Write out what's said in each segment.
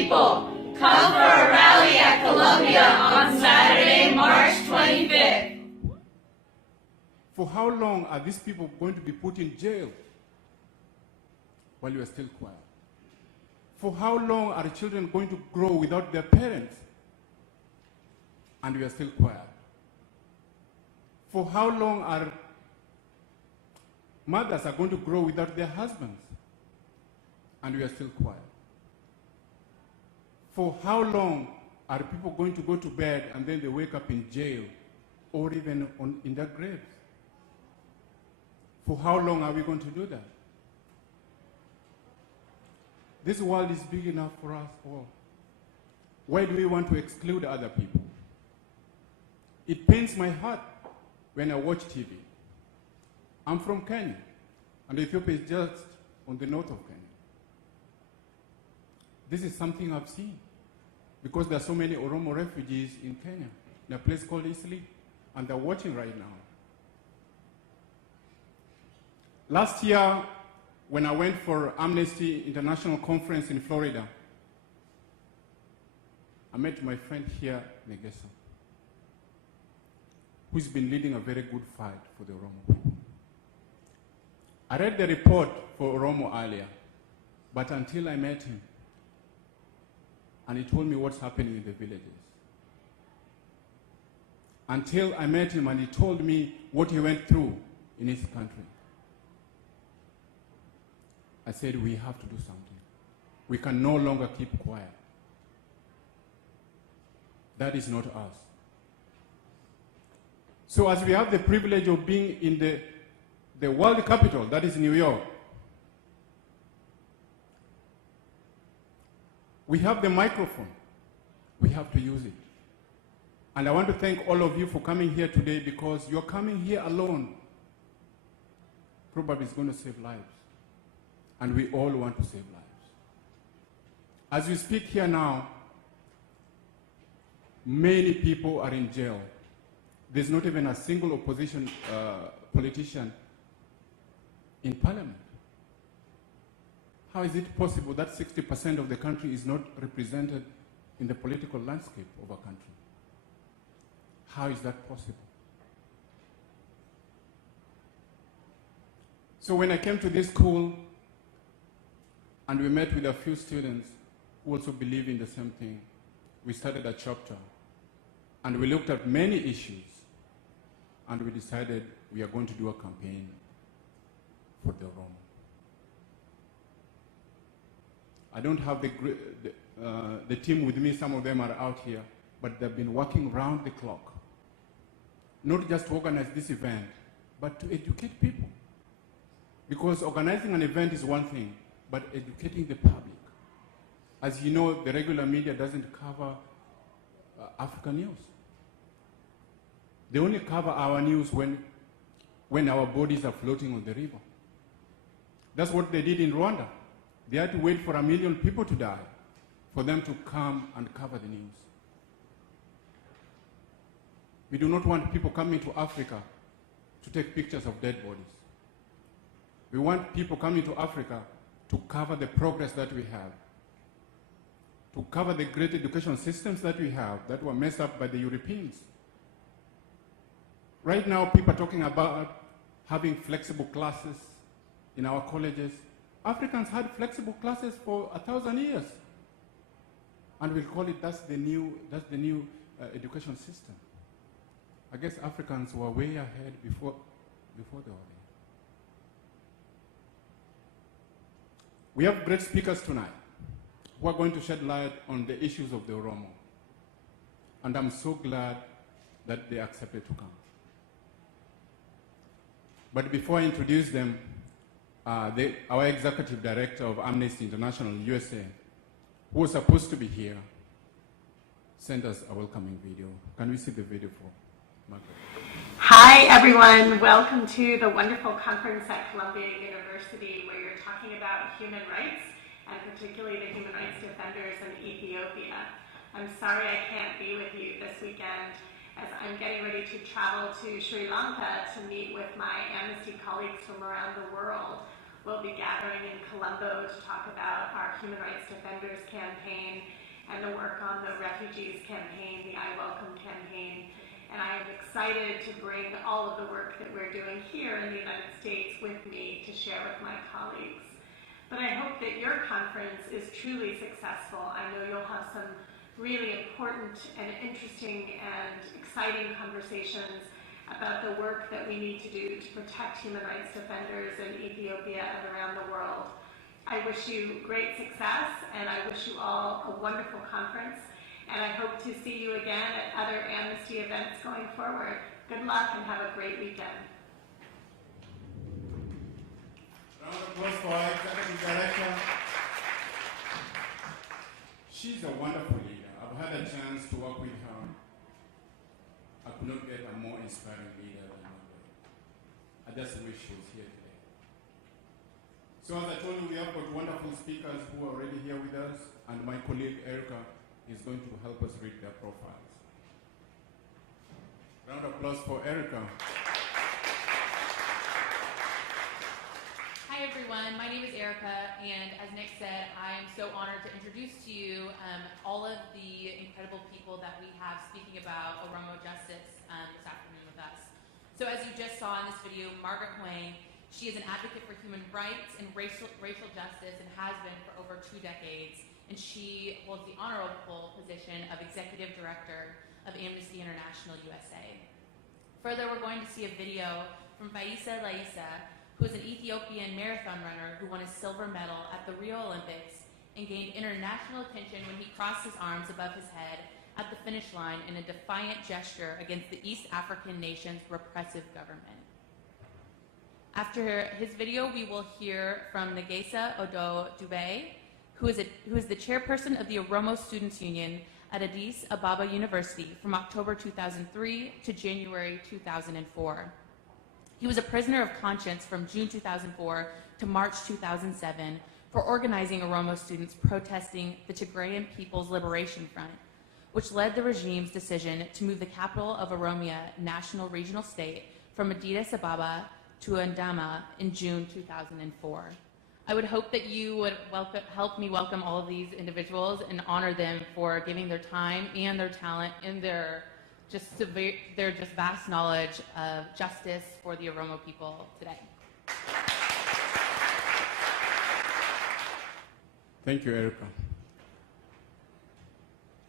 people, come for a rally at Columbia on Saturday, March 25th. For how long are these people going to be put in jail while you are still quiet? For how long are children going to grow without their parents and we are still quiet? For how long are mothers are going to grow without their husbands and we are still quiet? For how long are people going to go to bed and then they wake up in jail or even in their graves? For how long are we going to do that? This world is big enough for us all. Why do we want to exclude other people? It pains my heart when I watch TV. I'm from Kenya, and Ethiopia is just on the north of Kenya. This is something I've seen because there are so many Oromo refugees in Kenya, in a place called Isli, and they're watching right now. Last year, when I went for Amnesty International Conference in Florida, I met my friend here, Negesa, who's been leading a very good fight for the Oromo people. I read the report for Oromo earlier, but until I met him, and he told me what's happening in the villages. Until I met him and he told me what he went through in his country. I said, we have to do something. We can no longer keep quiet. That is not us. So as we have the privilege of being in the world capital, that is New York, we have the microphone. We have to use it. And I want to thank all of you for coming here today because you're coming here alone. Probably it's going to save lives. And we all want to save lives. As we speak here now, many people are in jail. There's not even a single opposition politician in parliament. How is it possible that 60% of the country is not represented in the political landscape of our country? How is that possible? So when I came to this school, and we met with a few students who also believe in the same thing, we started a chapter, and we looked at many issues, and we decided we are going to do a campaign for the Oromo. I don't have the team with me, some of them are out here, but they've been working round the clock. Not just to organize this event, but to educate people. Because organizing an event is one thing, but educating the public. As you know, the regular media doesn't cover African news. They only cover our news when our bodies are floating on the river. That's what they did in Rwanda. They had to wait for 1 million people to die for them to come and cover the news. We do not want people coming to Africa to take pictures of dead bodies. We want people coming to Africa to cover the progress that we have, to cover the great education systems that we have that were messed up by the Europeans. Right now, people are talking about having flexible classes in our colleges. Africans had flexible classes for 1,000 years. And we'll call it, that's the new education system. I guess Africans were way ahead before the war. We have great speakers tonight who are going to shed light on the issues of the Oromo. And I'm so glad that they accepted to come. But before I introduce them, our executive director of Amnesty International USA, who was supposed to be here, sent us a welcoming video. Can we see the video for Michael? Hi everyone, welcome to the wonderful conference at Columbia University where you're talking about human rights and particularly the human rights defenders in Ethiopia. I'm sorry I can't be with you this weekend as I'm getting ready to travel to Sri Lanka to meet with my Amnesty colleagues from around the world will be gathering in Colombo to talk about our Human Rights Defenders campaign and the work on the Refugees campaign, the I Welcome campaign. And I am excited to bring all of the work that we're doing here in the United States with me to share with my colleagues. But I hope that your conference is truly successful. I know you'll have some really important and interesting and exciting conversations about the work that we need to do to protect human rights defenders in Ethiopia and around the world. I wish you great success, and I wish you all a wonderful conference, and I hope to see you again at other Amnesty events going forward. Good luck and have a great weekend. Round of applause for our Executive Director. She's a wonderful leader. I've had a chance to work with her. I could not get a more inspiring leader than her. I just wish she was here today. So as I told you, we have got wonderful speakers who are already here with us, and my colleague Erica is going to help us read their profiles. Round of applause for Erica. Hi everyone, my name is Erica, and as Nick said, I am so honored to introduce to you all of the incredible people that we have speaking about Oromo justice this afternoon with us. So as you just saw in this video, Margaret Huang, she is an advocate for human rights and racial justice and has been for over 2 decades, and she holds the honorable position of Executive Director of Amnesty International USA. Further, we're going to see a video from Faisa Laisa, who is an Ethiopian marathon runner who won a silver medal at the Rio Olympics and gained international attention when he crossed his arms above his head at the finish line in a defiant gesture against the East African nation's repressive government. After his video, we will hear from Negesa Odo Dube, who is the chairperson of the Oromo Students' Union at Addis Ababa University from October 2003 to January 2004. He was a prisoner of conscience from June 2004 to March 2007 for organizing Oromo students protesting the Tigrayan People's Liberation Front, which led the regime's decision to move the capital of Oromia National Regional State from Addis Ababa to Ndama in June 2004. I would hope that you would help me welcome all of these individuals and honor them for giving their time and their talent and their vast knowledge of justice for the Oromo people today. Thank you, Erica.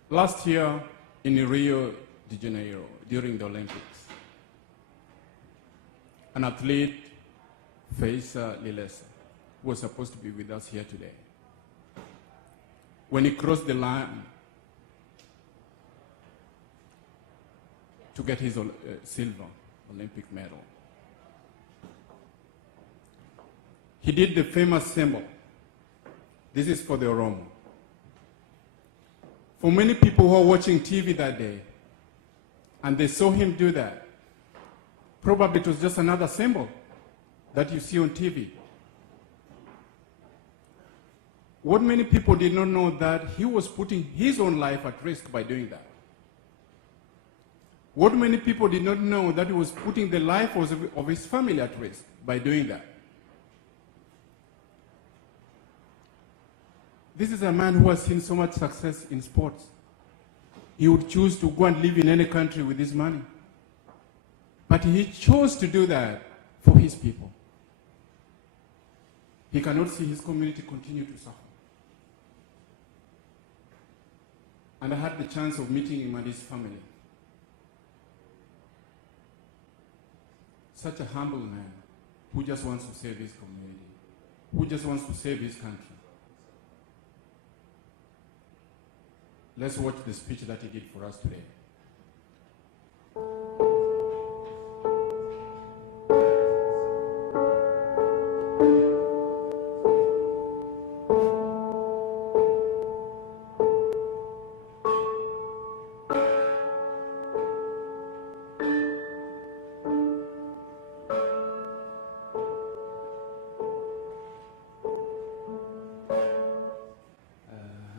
Last year in Rio de Janeiro, during the Olympics, an athlete, Faisa Lilesa, was supposed to be with us here today. When he crossed the line to get his silver Olympic medal, he did the famous symbol. This is for the Oromo. For many people who are watching TV that day, and they saw him do that, probably it was just another symbol that you see on TV. What many people did not know that he was putting his own life at risk by doing that. What many people did not know that he was putting the life of his family at risk by doing that. This is a man who has seen so much success in sports. He would choose to go and live in any country with his money. But he chose to do that for his people. He cannot see his community continue to suffer. And I had the chance of meeting him and his family. Such a humble man who just wants to save his community, who just wants to save his country. Let's watch the speech that he did for us today.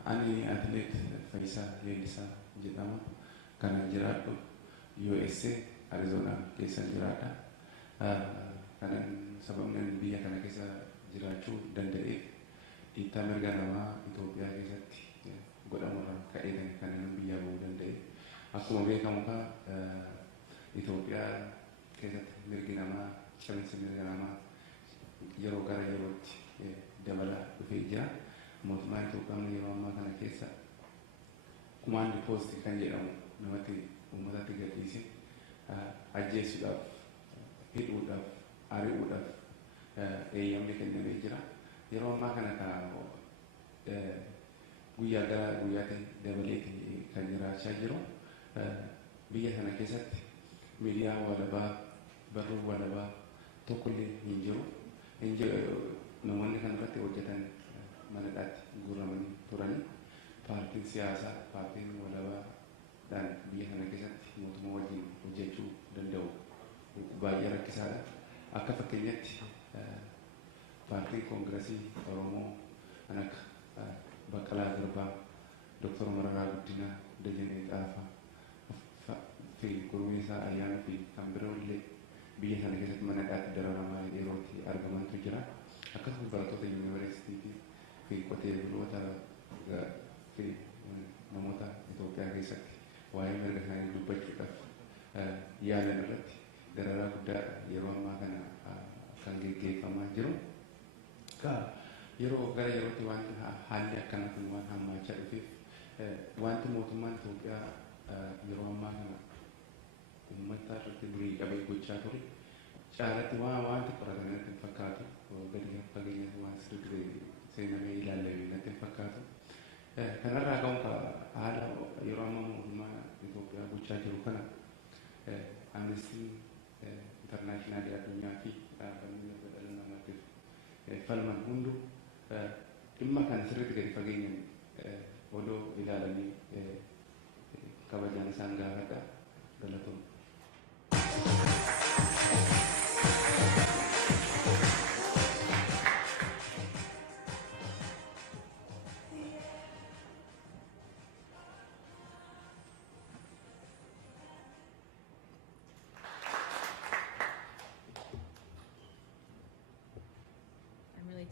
Ani atlet Faisa Lilisa jedhama kana jiraadhu USA Arizona keessa jiraadha. Kanan sababni biyya kana keessa jiraachuu danda'eef dhiittaa mirga namaa Itoophiyaa keessatti godhamurraa ka'ee kan nama biyyaa bahuu danda'e. Akkuma beekamu Itoophiyaa keessatti mirgi namaa cabinsa mirga namaa yeroo gara yerootti dabalaa dhufee jira. Mootummaan Itoophiyaa yeroo ammaa kana keessa kumaandi poosti kan jedhamu namatti uummatatti gadhiise ajjeesuudhaaf, hidhuudhaaf, ari'uudhaaf eeyyamni kennamee jira. Yeroo ammaa kana guyyaa gara guyyaatti dabaleetti kan jiraachaa jiru. Biyya kana keessatti miidiyaa walabaa, barruu walabaa tokkollee hin jiru. Namoonni kanarratti hojjetan mana hidhaatti guuramanii turanii paartiin siyaasaa, paartiin walabaadhaan biyya kana keessatti mootummaa wajjin hojjechuu danda'u baay'ee rakkisaadha. Akka fakkeenyatti paartiin koongiresii Oromoo kan akka Baqqalaa Garbaa, Dr. Mararaa Guddinaa, Dajanee Xaafaa fi gurmeessaa ayyaana fi kan biroollee biyya kana keessatti mana hidhaatti dararamaa yerootti argamantu jira. Akkasumas barattoota yuunivarsiitii fi qotee buloota fi namoota Itoophiyaa keessatti waa'ee mirga isaanii dubbachuudhaaf yaalan irratti dararaa guddaa yeroo ammaa kana kan gaggeeffamaa jiru. Yeroo gara yerootti wanti haalli akkanaa kun waan hammaachaa dhufeef wanti mootummaan Itoophiyaa yeroo ammaa kana uummata irratti durii qabee gochaa ture caalatti wanti qoratame natti hin fakkaatu. Gadi fageenyatti waan sirriitti seenamee ilaalame natti hin fakkaatu. Kanarraa ka'uun haala yeroo ammaa mootummaa Itoophiyaa gochaa jiru kana Amnesty International addunyaa fi dhaabbanni mirga dhala namaatiif falman hunduu dhimma kana sirriitti gadi fageenyaan odoo ilaalanii kabajaan isaan gaafadha. Galatoomna.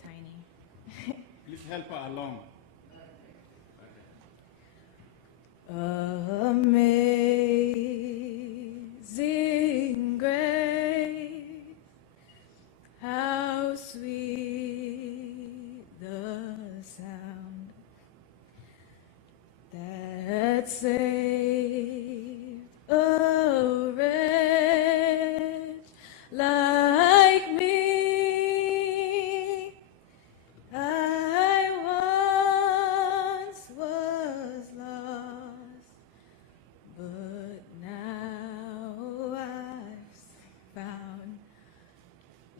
Tiny. Please help her along. Amazing grace, how sweet the sound that saved a wretch like me. I once was lost, but now I've found.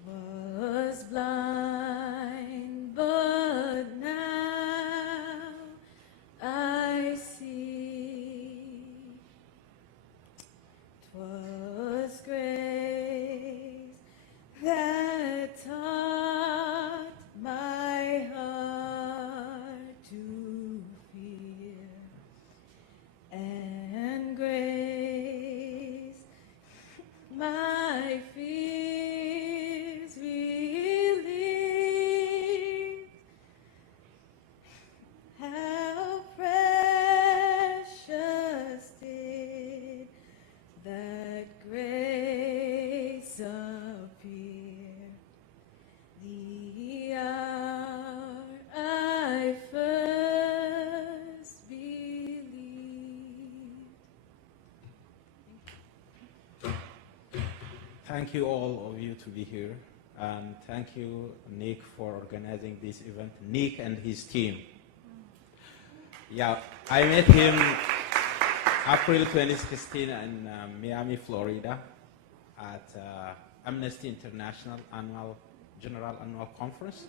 Was blind, but now I see. 'Twas grace that taught my heart to fear, and grace my fears relieved. How precious did that grace appear, the hour I first believed. Thank you all of you to be here, and thank you, Nick, for organizing this event. Nick and his team. Yeah, I met him April 2016 in Miami, Florida, at Amnesty International General Annual Conference.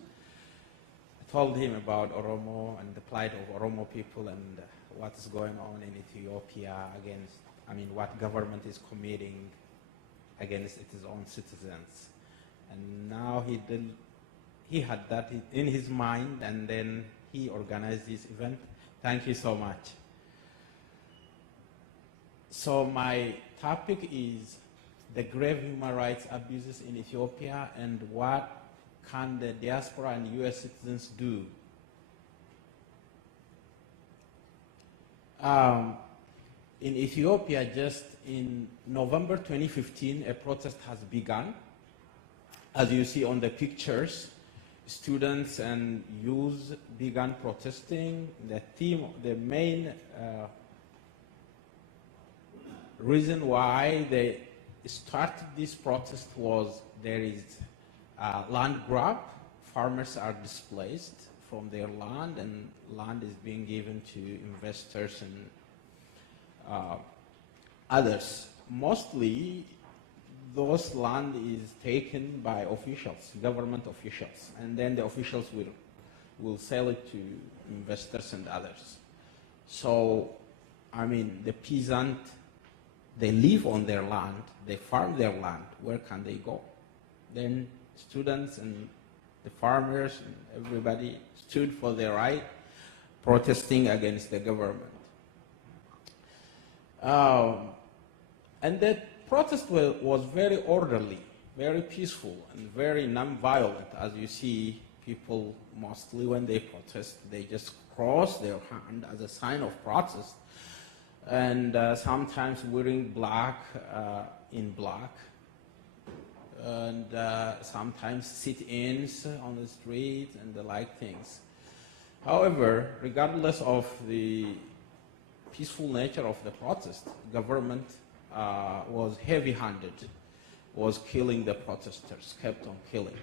I told him about Oromo and the plight of Oromo people and what is going on in Ethiopia against, what government is committing against its own citizens. And now he had that in his mind, and then he organized this event. Thank you so much. So my topic is the grave human rights abuses in Ethiopia and what can the diaspora and US citizens do? In Ethiopia, just in November 2015, a protest has begun. As you see on the pictures, students and youth began protesting. The main reason why they started this protest was there is land grab. Farmers are displaced from their land, and land is being given to investors and others. Mostly, those land is taken by officials, government officials, and then the officials will sell it to investors and others. So, I mean, the peasant, they live on their land, they farm their land. Where can they go? Then students and the farmers and everybody stood for their right, protesting against the government. And that protest was very orderly, very peaceful, and very non-violent. As you see, people mostly when they protest, they just cross their hand as a sign of protest, and sometimes wearing black in black, and sometimes sit-ins on the street and the like things. However, regardless of the peaceful nature of the protest, government was heavy-handed, was killing the protesters, kept on killing.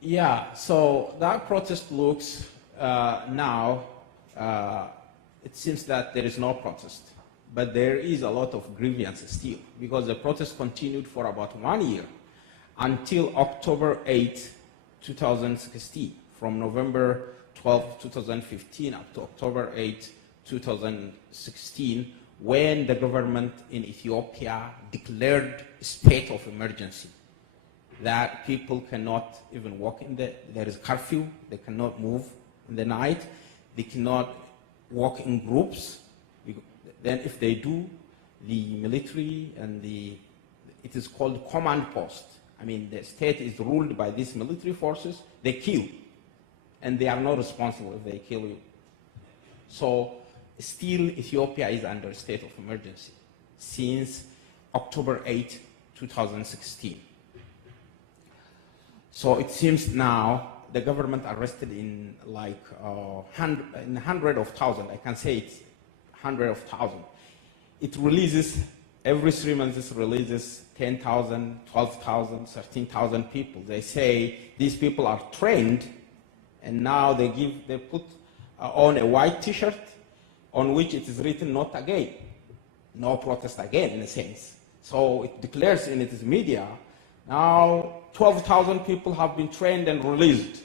Yeah, so that protest looks now, it seems that there is no protest, but there is a lot of grievance still, because the protest continued for about 1 year until October 8, 2016, from November 12, 2015 up to October 8, 2016, when the government in Ethiopia declared a state of emergency, that people cannot even walk there is curfew, they cannot move in the night, they cannot walk in groups. Then if they do, the military and it is called command post. I mean, the state is ruled by these military forces, they kill, and they are not responsible if they kill you. So still Ethiopia is under a state of emergency since October 8, 2016. So it seems now the government arrested in like hundred of thousands. I can say it's hundred of thousands. It releases, every 3 months it releases 10,000, 12,000, 13,000 people. They say these people are trained, and now they put on a white t-shirt on which it is written not again, no protest again in a sense. So it declares in its media, now 12,000 people have been trained and released.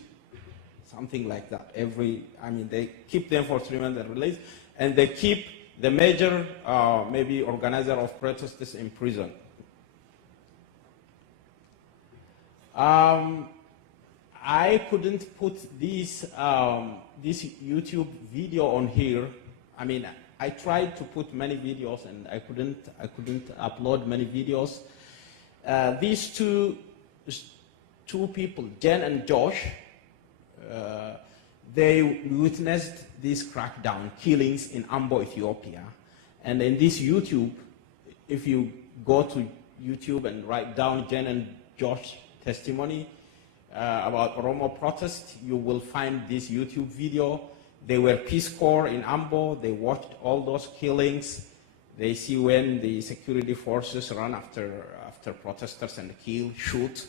Something like that. They keep them for 3 months and release, and they keep the major, maybe organizer of protests in prison. I couldn't put this YouTube video on here. I mean, I tried to put many videos and I couldn't upload many videos. These two people, Jen and Josh, they witnessed this crackdown, killings in Ambo, Ethiopia. And in this YouTube, if you go to YouTube and write down Jen and Josh testimony about Oromo protest, you will find this YouTube video. They were Peace Corps in Ambo. They watched all those killings. They see when the security forces run after protesters and kill, shoot.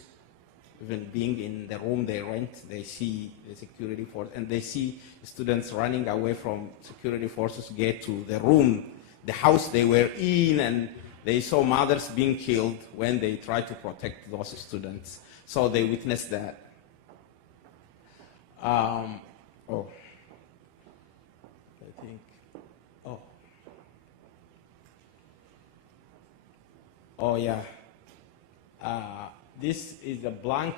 Even being in the room they rent, they see the security force, and they see students running away from security forces, get to the room, the house they were in, and they saw mothers being killed when they try to protect those students. So they witnessed that. This is a blank.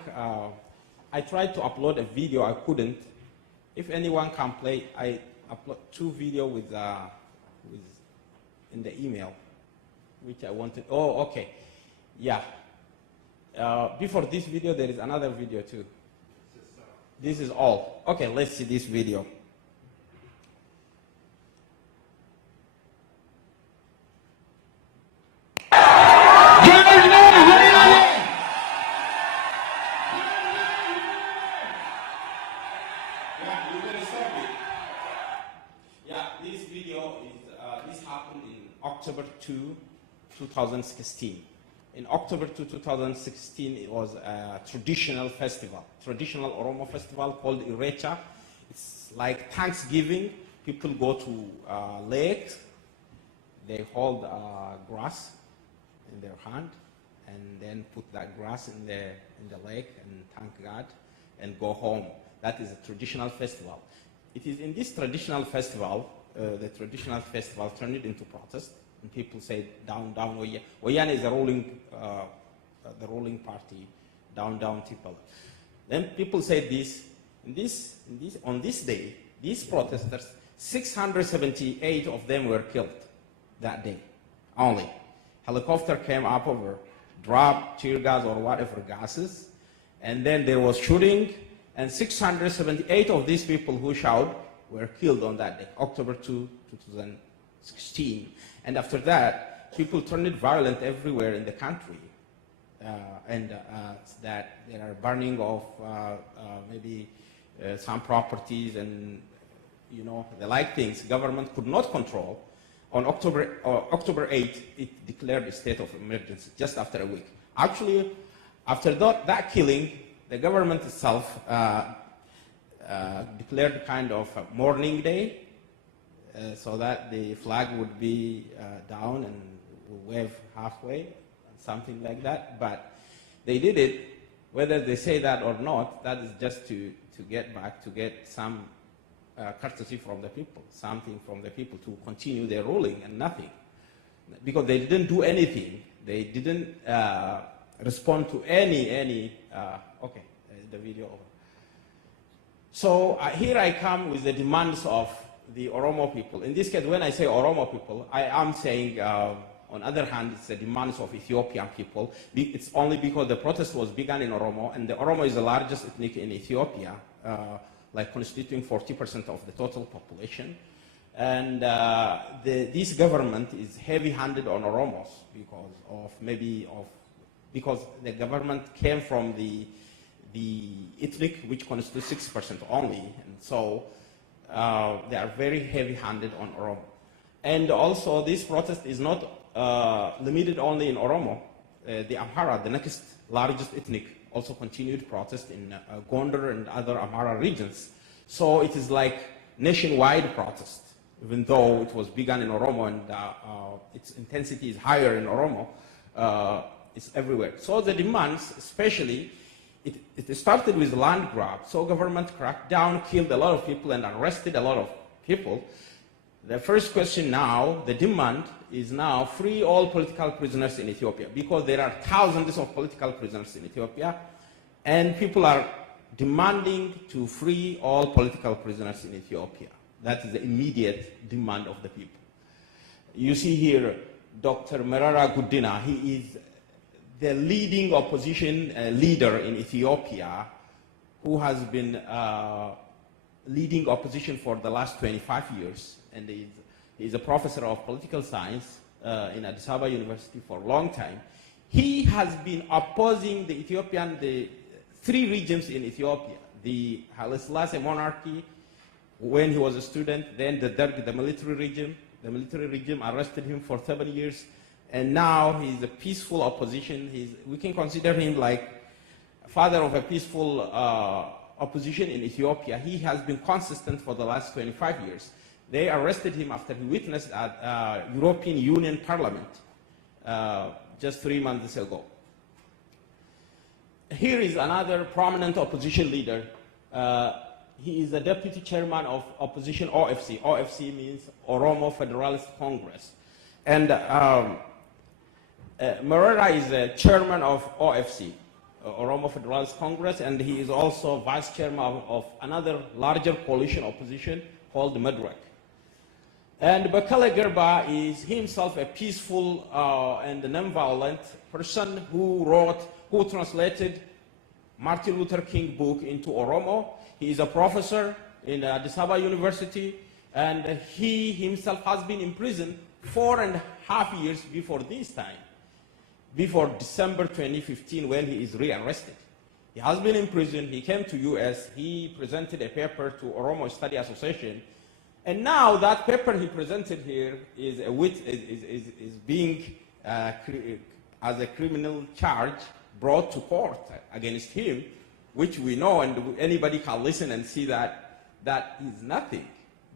I tried to upload a video, I couldn't. If anyone can play, I upload 2 videos in the email, which I wanted. Oh, okay. Yeah. Before this video, there is another video too. This is all. Okay, let's see this video. Yeah, this video is, this happened in October 2, 2016. In October 2, 2016, it was a traditional festival, traditional Oromo festival called Irecha. It's like Thanksgiving. People go to lakes, they hold grass in their hand, and then put that grass in the lake and thank God and go home. That is a traditional festival. It is in this traditional festival, the traditional festival turned into protest, and people say, down, down, Wayane. Wayane is the ruling party, down, down, people. Then people say on this day, these protesters, 678 of them were killed that day, only. Helicopter came up over, dropped tear gas or whatever gases, and then there was shooting, and 678 of these people who shot were killed on that day, October 2, 2016. And after that, people turned violent everywhere in the country. That there are burning of maybe some properties and, you know, the like things government could not control. On October 8th, it declared a state of emergency just after a week. Actually, after that killing, the government itself declared kind of a mourning day so that the flag would be down and wave halfway, something like that. But they did it, whether they say that or not, that is just to get back, to get some courtesy from the people, something from the people to continue their ruling and nothing. Because they didn't do anything. They didn't respond to any okay, the video over. So here I come with the demands of the Oromo people. In this case, when I say Oromo people, I am saying, on the other hand, it's the demands of Ethiopian people. It's only because the protest was begun in Oromo, and the Oromo is the largest ethnic in Ethiopia, like constituting 40% of the total population. And this government is heavy-handed on Oromos because the government came from the ethnic, which constitutes 6% only, and so they are very heavy-handed on Oromo. And also, this protest is not limited only in Oromo. The Amara, the next largest ethnic, also continued protest in Gondar and other Amara regions. So it is like nationwide protest, even though it was begun in Oromo and its intensity is higher in Oromo. It's everywhere. So the demands, especially, it started with land grab. So government cracked down, killed a lot of people, and arrested a lot of people. The first question now, the demand is now free all political prisoners in Ethiopia, because there are thousands of political prisoners in Ethiopia, and people are demanding to free all political prisoners in Ethiopia. That is the immediate demand of the people. You see here Dr. Merara Guddina. He is the leading opposition leader in Ethiopia, who has been leading opposition for the last 25 years. And he's a professor of political science in Addis Ababa University for a long time. He has been opposing the three regimes in Ethiopia: the Haile Selassie monarchy when he was a student, then the Derg, the military regime. The military regime arrested him for 7 years, and now he's a peaceful opposition. We can consider him like a father of a peaceful opposition in Ethiopia. He has been consistent for the last 25 years. They arrested him after he witnessed at European Union Parliament just 3 months ago. Here is another prominent opposition leader. He is the deputy chairman of opposition OFC. OFC means Oromo Federalist Congress. And Merara is the chairman of OFC, Oromo Federalist Congress, and he is also vice chairman of another larger coalition opposition called Medrek. And Bakale Gerba is himself a peaceful and non-violent person who translated Martin Luther King book into Oromo. He is a professor in Addis Ababa University, and he himself has been in prison 4.5 years before this time, before December 2015 when he is rearrested. He has been in prison, he came to US, he presented a paper to Oromo Study Association, and now that paper he presented here is being as a criminal charge brought to court against him, which we know and anybody can listen and see that that is nothing.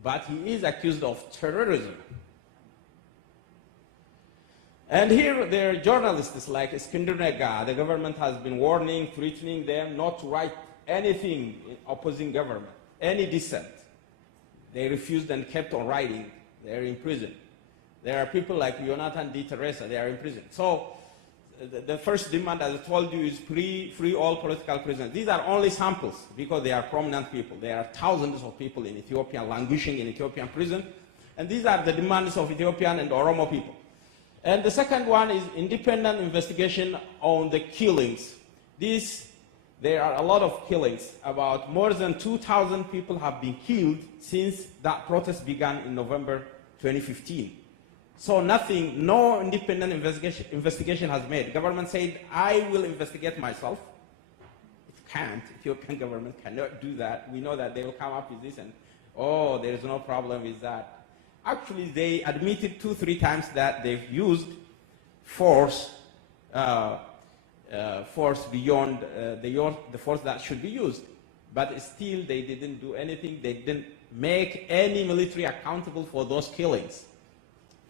But he is accused of terrorism. And here there are journalists like Iskender Nega. The government has been warning, threatening them not to write anything in opposing government, any dissent. They refused and kept on writing. They are in prison. There are people like Jonathan D. Teresa, they are in prison. So the first demand, as I told you, is free all political prisoners. These are only samples because they are prominent people. There are thousands of people in Ethiopia languishing in Ethiopian prison. And these are the demands of Ethiopian and Oromo people. And the second one is independent investigation on the killings. There are a lot of killings. About more than 2,000 people have been killed since that protest began in November 2015. So no independent investigation has made. Government said, I will investigate myself. It can't. Ethiopian government cannot do that. We know that they will come up with this and, oh, there is no problem with that. Actually, they admitted 2-3 times that they've used force beyond the force that should be used. But still, they didn't do anything. They didn't make any military accountable for those killings.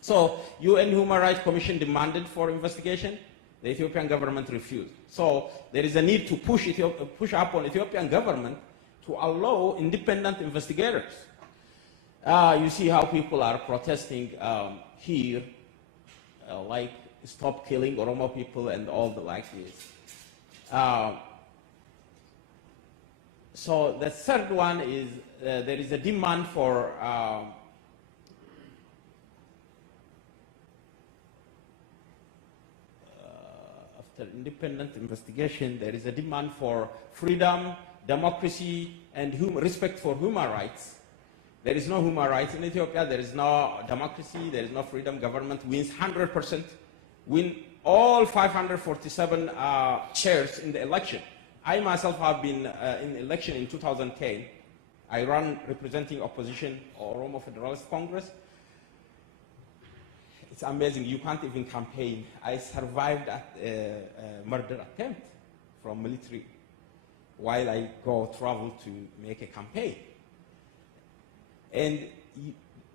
So, UN Human Rights Commission demanded for investigation. The Ethiopian government refused. So, there is a need to push up on Ethiopian government to allow independent investigators. You see how people are protesting here, like stop killing Oromo people and all the like this. So the third one is there is a demand for after independent investigation, there is a demand for freedom, democracy, and respect for human rights. There is no human rights in Ethiopia, there is no democracy, there is no freedom. Government wins 100%, win all 547 chairs in the election. I myself have been in election in 2010. I ran representing opposition Oromo Federalist Congress. It's amazing, you can't even campaign. I survived a murder attempt from military while I travel to make a campaign. And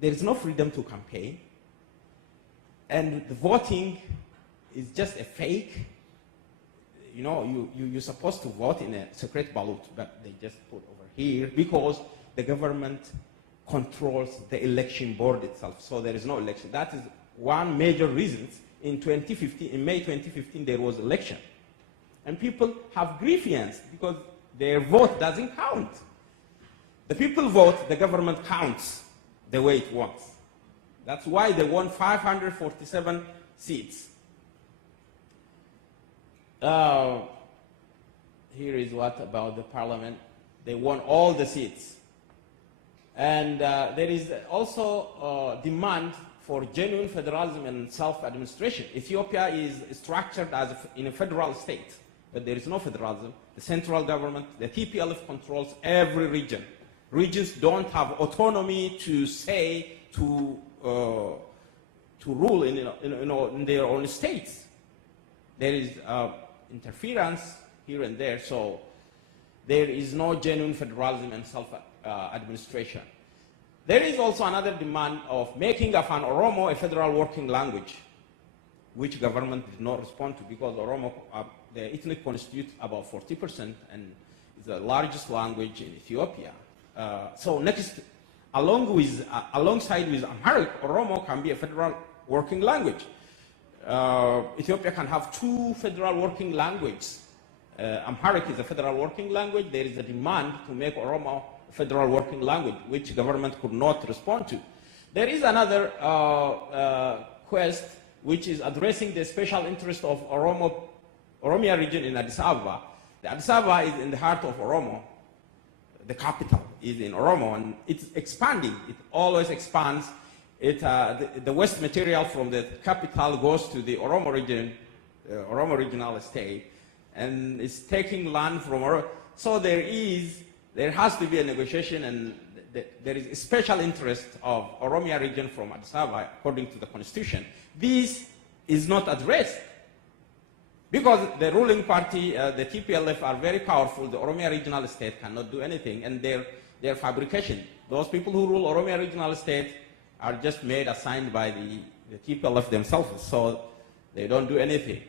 there is no freedom to campaign. And the voting is just a fake. You know, you're supposed to vote in a secret ballot, but they just put over here because the government controls the election board itself. So there is no election. That is one major reason. In May 2015, there was election. And people have grievance because their vote doesn't count. The people vote, the government counts the way it wants. That's why they won 547 seats. Here is what about the parliament. They won all the seats. And there is also demand for genuine federalism and self-administration. Ethiopia is structured in a federal state, but there is no federalism. The central government, the TPLF controls every region. Regions don't have autonomy to rule in their own states. There is interference here and there, so there is no genuine federalism and self-administration. There is also another demand of making Afan Oromo a federal working language, which government did not respond to because Oromo, the ethnic constitutes about 40% and is the largest language in Ethiopia. So next, alongside with Amharic, Oromo can be a federal working language. Ethiopia can have 2 federal working languages. Amharic is a federal working language. There is a demand to make Oromo a federal working language, which government could not respond to. There is another quest which is addressing the special interest of Oromia region in Addis Ababa. The Addis Ababa is in the heart of Oromo. The capital is in Oromo, and it's expanding. It always expands. The waste material from the capital goes to the Oromo region, Oromo regional estate, and it's taking land from Oromo. So there has to be a negotiation, and there is a special interest of Oromia region from Addis Ababa, according to the constitution. This is not addressed because the ruling party, the TPLF, are very powerful. The Oromia regional state cannot do anything, and their fabrication. Those people who rule Oromia regional state are just made assigned by the TPLF themselves, so they don't do anything.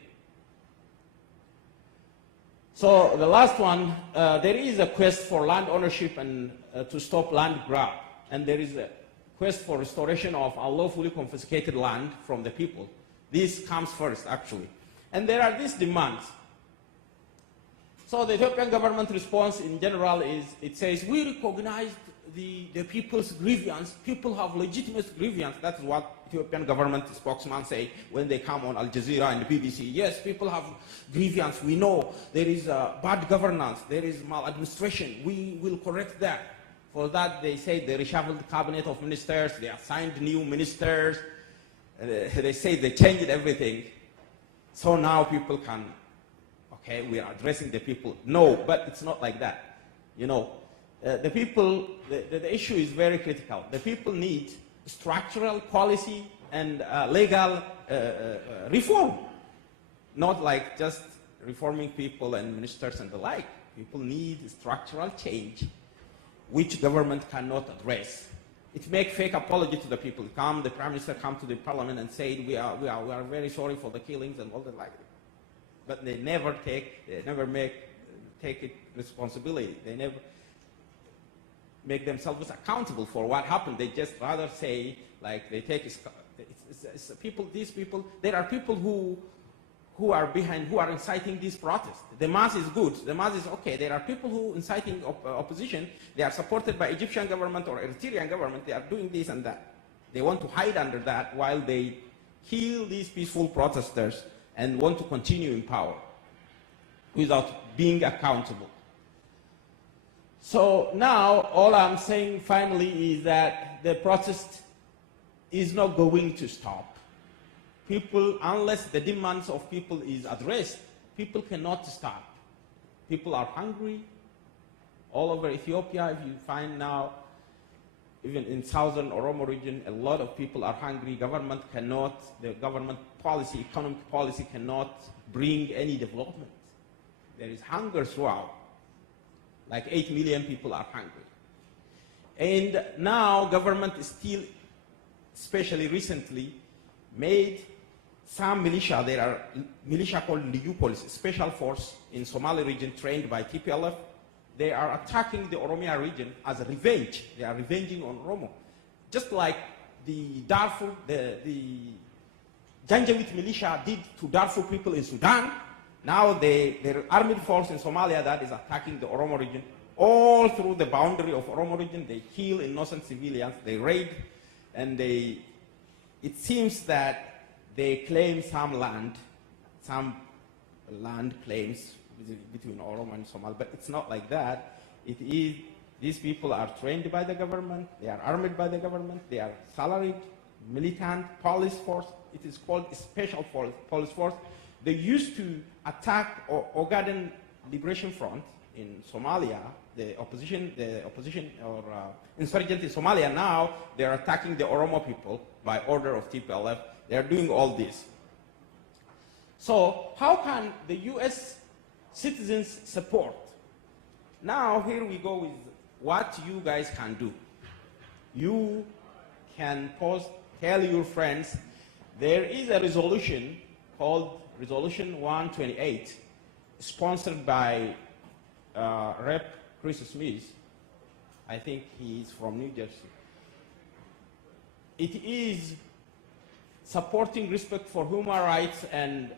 So the last one, there is a quest for land ownership and to stop land grab, and there is a quest for restoration of unlawfully confiscated land from the people. This comes first, actually. And there are these demands. So the Ethiopian government response in general is, it says, we recognize the people's grievance. People have legitimate grievance. That's what Ethiopian government spokesman say when they come on Al Jazeera and the BBC. Yes, people have grievance. We know there is bad governance. There is maladministration. We will correct that. For that, they say they reshuffled the cabinet of ministers. They assigned new ministers. They say they changed everything. So now people can, okay, we are addressing the people. No, but it's not like that. You know, the people, the issue is very critical. The people need structural policy and legal reform, not like just reforming people and ministers and the like. People need structural change, which government cannot address. It makes fake apology to the people. The prime minister come to the parliament and say we are very sorry for the killings and all that like that. But they never take it responsibility. They never make themselves accountable for what happened. They just rather say, like, they take it's people. These people, there are people who are behind, who are inciting these protests. The mass is good. The mass is okay. There are people who inciting opposition. They are supported by Egyptian government or Eritrean government. They are doing this and that. They want to hide under that while they kill these peaceful protesters and want to continue in power without being accountable. So now all I'm saying finally is that the protest is not going to stop. People, unless the demands of people is addressed, people cannot stop. People are hungry all over Ethiopia. If you find now, even in southern Oromo region, a lot of people are hungry. Government cannot, the government policy, economic policy cannot bring any development. There is hunger throughout. Like 8 million people are hungry. And now government is still, especially recently, made some militia. There are militia called Liyu Police, special force in Somali region trained by TPLF. They are attacking the Oromia region as a revenge. They are revenging on Oromo. Just like the Darfur, the Janjaweed militia did to Darfur people in Sudan. Now their armed force in Somalia that is attacking the Oromo region. All through the boundary of Oromo region, they kill innocent civilians, they raid, and it seems that they claim some land claims between Oromo and Somalia, but it's not like that. It is, these people are trained by the government, they are armed by the government, they are salaried, militant, police force. It is called a special police force. They used to attack Ogaden Liberation Front in Somalia, the opposition or insurgent in Somalia. Now they are attacking the Oromo people by order of TPLF. They are doing all this. So how can the U.S. citizens support? Now here we go with what you guys can do. You can tell your friends, there is a resolution called Resolution 128, sponsored by Rep. Chris Smith. I think he's from New Jersey. It is supporting respect for human rights and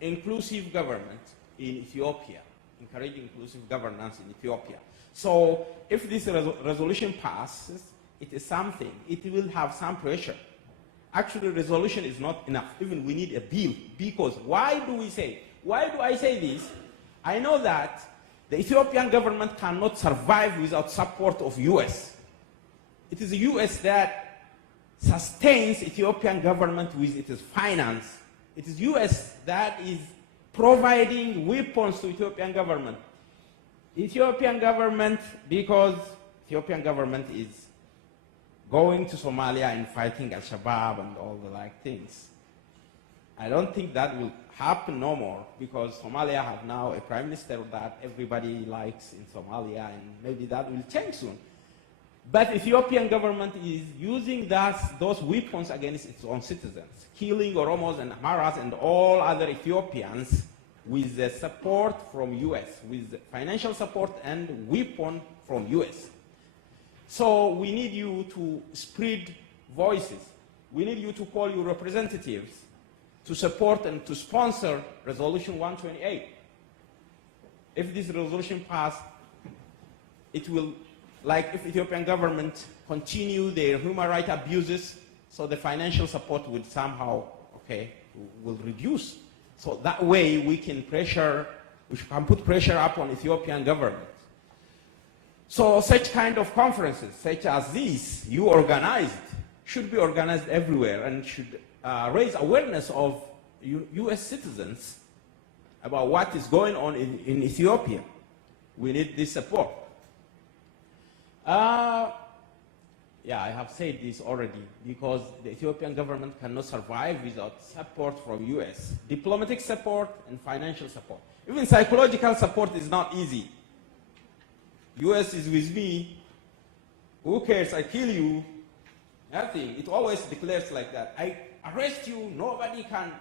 inclusive government in Ethiopia, encouraging inclusive governance in Ethiopia. So if this resolution passes, it is something. It will have some pressure. Actually, resolution is not enough. Even we need a bill. Because why do I say this? I know that the Ethiopian government cannot survive without support of US. It is the US that sustains Ethiopian government with its finance. It is US that is providing weapons to Ethiopian government. Ethiopian government, because Ethiopian government is going to Somalia and fighting Al-Shabaab and all the like things. I don't think that will happen no more, because Somalia have now a prime minister that everybody likes in Somalia, and maybe that will change soon. But Ethiopian government is using those weapons against its own citizens, killing Oromos and Amaras and all other Ethiopians with the support from US, with financial support and weapon from US. So we need you to spread voices. We need you to call your representatives to support and to sponsor Resolution 128. If this resolution passed, it will, like if Ethiopian government continue their human rights abuses, so the financial support will somehow, will reduce. So that way we can put pressure upon Ethiopian government. So such kind of conferences, such as this, you organized, should be organized everywhere and should raise awareness of US citizens about what is going on in Ethiopia. We need this support. I have said this already, because the Ethiopian government cannot survive without support from US. Diplomatic support and financial support. Even psychological support is not easy. US is with me. Who cares? I kill you. Nothing. It always declares like that. I arrest you. Nobody can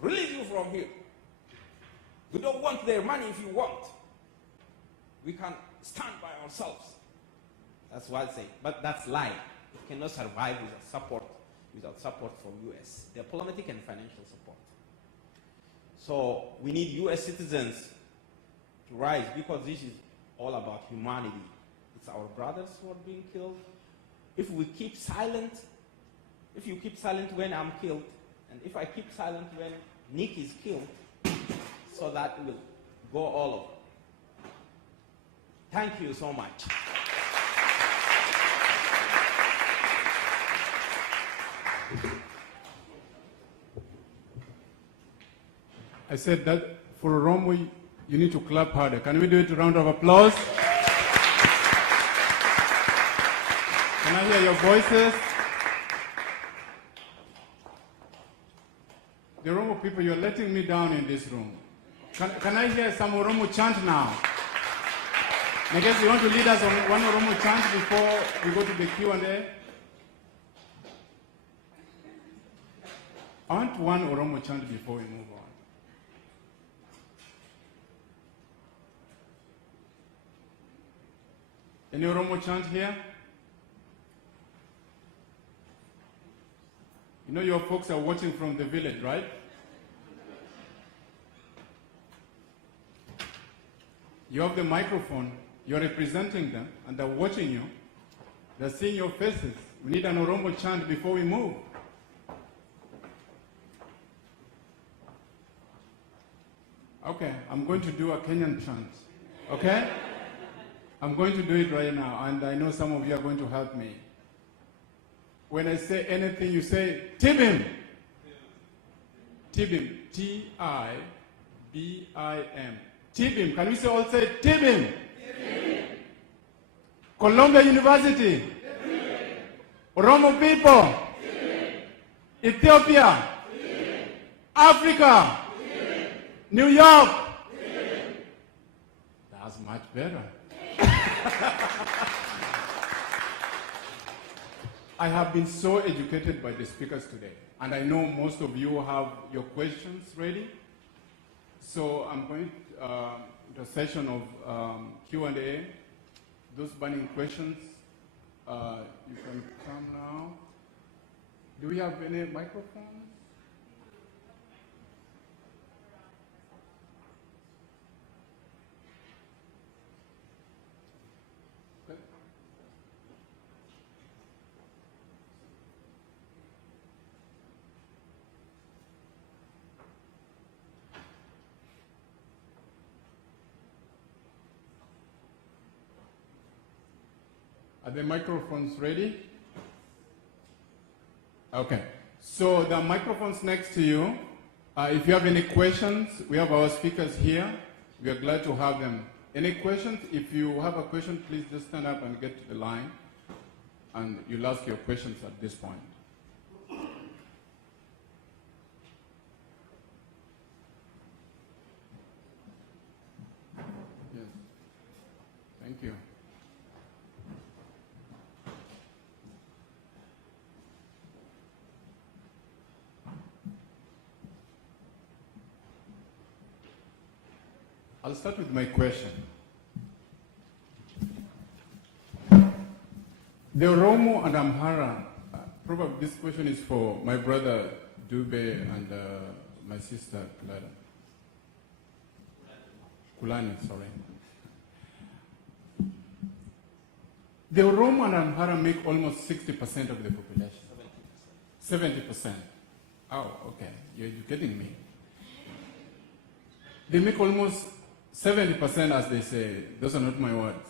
release you from here. We don't want their money if you want. We can stand by ourselves. That's what I say. But that's lie. It cannot survive without support from US. Diplomatic and financial support. So we need US citizens to rise, because this is all about humanity. It's our brothers who are being killed. If we keep silent, if you keep silent when I'm killed, and if I keep silent when Nick is killed, so that will go all over. Thank you so much. I said that for Oromo, you need to clap harder. Can we do it? A round of applause. Can I hear your voices? The Oromo people, you're letting me down in this room. Can I hear some Oromo chant now? I guess you want to lead us on one Oromo chant before we go to the Q&A? I want one Oromo chant before we move on. Any Oromo chant here? You know your folks are watching from the village, right? You have the microphone, you're representing them, and they're watching you. They're seeing your faces. We need an Oromo chant before we move. Okay, I'm going to do a Kenyan chant, okay? I'm going to do it right now, and I know some of you are going to help me. When I say anything, you say, Tibim. Tibim, T-I-B-I-M. Tibim, can we say all say Tibim? Tibim. Columbia University. Tibim. Oromo people. Tibim. Ethiopia. Tibim. Africa. Tibim. New York. Tibim. That's much better. I have been so educated by the speakers today, and I know most of you have your questions ready. So I'm going to a session of Q&A. Those burning questions, you can come now. Do we have any microphones? Are the microphones ready? Okay. So the microphones next to you. If you have any questions, we have our speakers here. We are glad to have them. Any questions? If you have a question, please just stand up and get to the line. And you'll ask your questions at this point. Yes. Thank you. I'll start with my question. The Oromo and Amara, probably this question is for my brother Dube and my sister Clara. Kulani, sorry. The Oromo and Amara make almost 60% of the population. 70%. Oh, okay. You're educating me. They make almost 70%, as they say. Those are not my words.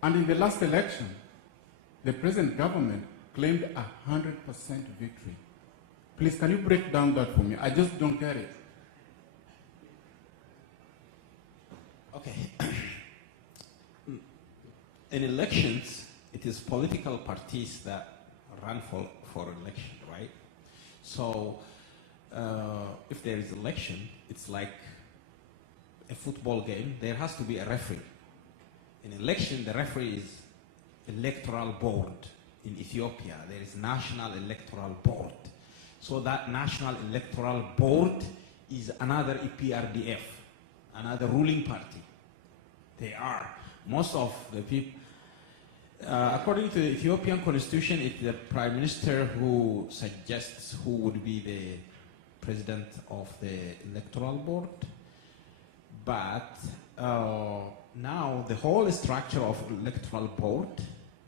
And in the last election, the present government claimed 100% victory. Please, can you break down that for me? I just don't get it. Okay. In elections, it is political parties that run for election, right? So if there is election, it's like a football game. There has to be a referee. In election, the referee is electoral board. In Ethiopia, there is National Electoral Board. So that National Electoral Board is another EPRDF, another ruling party. They are. Most of the people, according to the Ethiopian constitution, it's the prime minister who suggests who would be the president of the electoral board. But now the whole structure of electoral board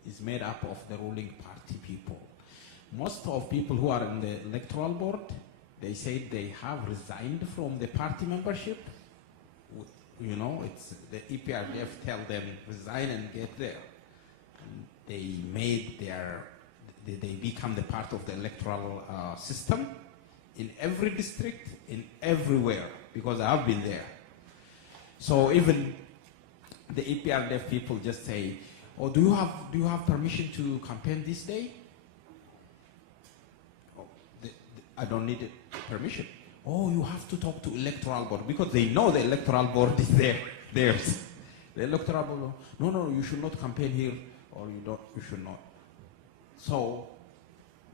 is made up of the ruling party people. Most of people who are in the electoral board, they say they have resigned from the party membership. You know, it's the EPRDF tell them resign and get there. And they made they become the part of the electoral system in every district, in everywhere, because I've been there. So even the EPRDF people just say, "Oh, do you have permission to campaign this day?" Oh, I don't need permission. Oh, you have to talk to electoral board, because they know the electoral board is theirs. The electoral board, no, you should not campaign here, or you should not. So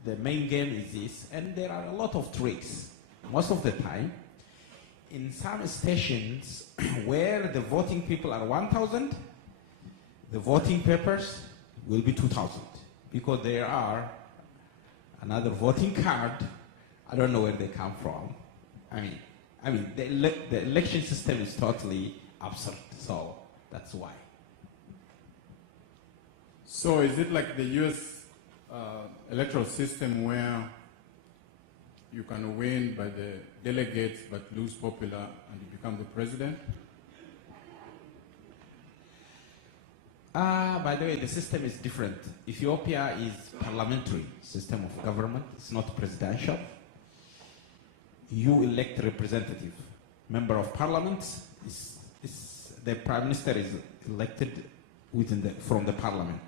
the main game is this, and there are a lot of tricks. Most of the time, in some stations where the voting people are 1,000, the voting papers will be 2,000, because there are another voting card. I don't know where they come from. I mean, the election system is totally absurd. So that's why. So is it like the U.S. Electoral system where you can win by the delegates but lose popular and you become the president? By the way, the system is different. Ethiopia is parliamentary system of government. It's not presidential. You elect representative. Member of parliament the prime minister is elected from the parliament,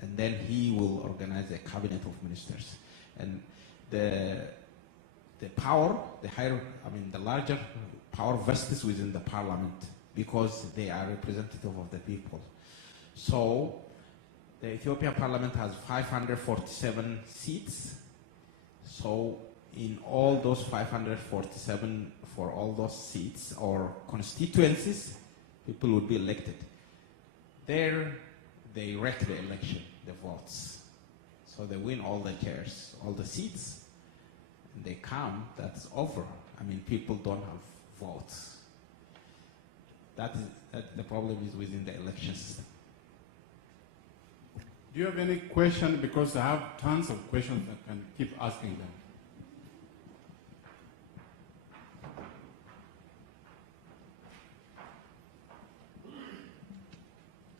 and then he will organize a cabinet of ministers. And the power, the larger power vests within the parliament, because they are representative of the people. So the Ethiopian parliament has 547 seats. So in all those 547, for all those seats or constituencies, people would be elected. There, they wreck the election, the votes. So they win all the chairs, all the seats, and they come, that's over. People don't have votes. That the problem is within the election system. Do you have any question? Because I have tons of questions that can keep asking them.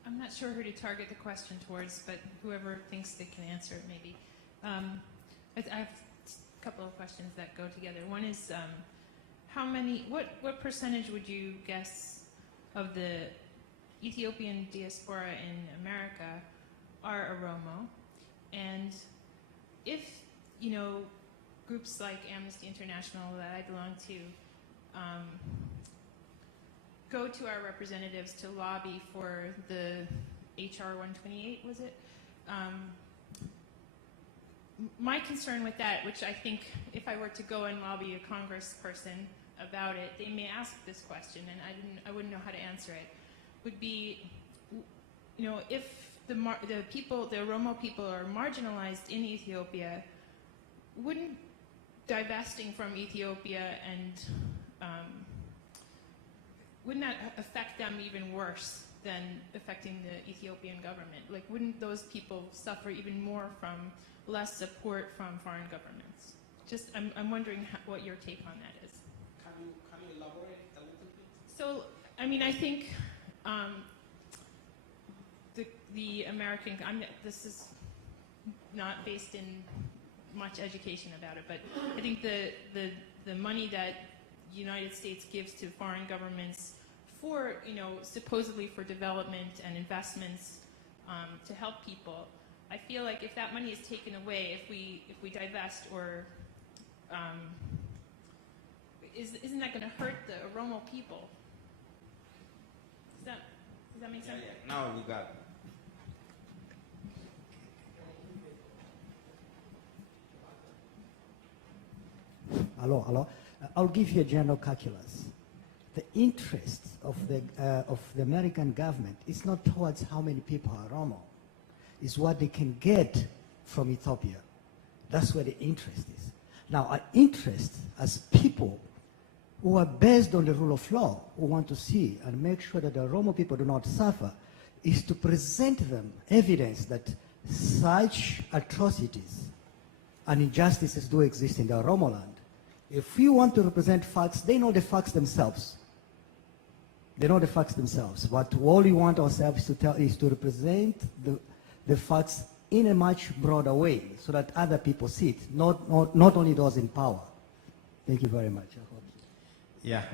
I'm not sure who to target the question towards, but whoever thinks they can answer it, maybe. I have a couple of questions that go together. One is, what percentage would you guess of the Ethiopian diaspora in America are Oromo? And if, groups like Amnesty International that I belong to go to our representatives to lobby for the HR 128, was it? My concern with that, which I think if I were to go and lobby a congressperson about it, they may ask this question, and I wouldn't know how to answer it, would be, if the Oromo people are marginalized in Ethiopia, wouldn't divesting from Ethiopia and wouldn't that affect them even worse than affecting the Ethiopian government? Like, wouldn't those people suffer even more from less support from foreign governments? Just, I'm wondering what your take on that is. Can you elaborate a little bit? So, I mean, I think the American, this is not based in much education about it, but I think the money that the United States gives to foreign governments for, supposedly for development and investments to help people, I feel like if that money is taken away, if we divest, or isn't that going to hurt the Oromo people? Does that make sense? Yeah. Now we got. Hello. I'll give you a general calculus. The interest of the American government is not towards how many people are Oromo. It's what they can get from Ethiopia. That's where the interest is. Now, our interest as people who are based on the rule of law, who want to see and make sure that the Oromo people do not suffer, is to present them evidence that such atrocities and injustices do exist in the Oromo land. If we want to represent facts, they know the facts themselves. They know the facts themselves. What all we want ourselves to tell is to represent the facts in a much broader way so that other people see it, not only those in power. Thank you very much. Yeah,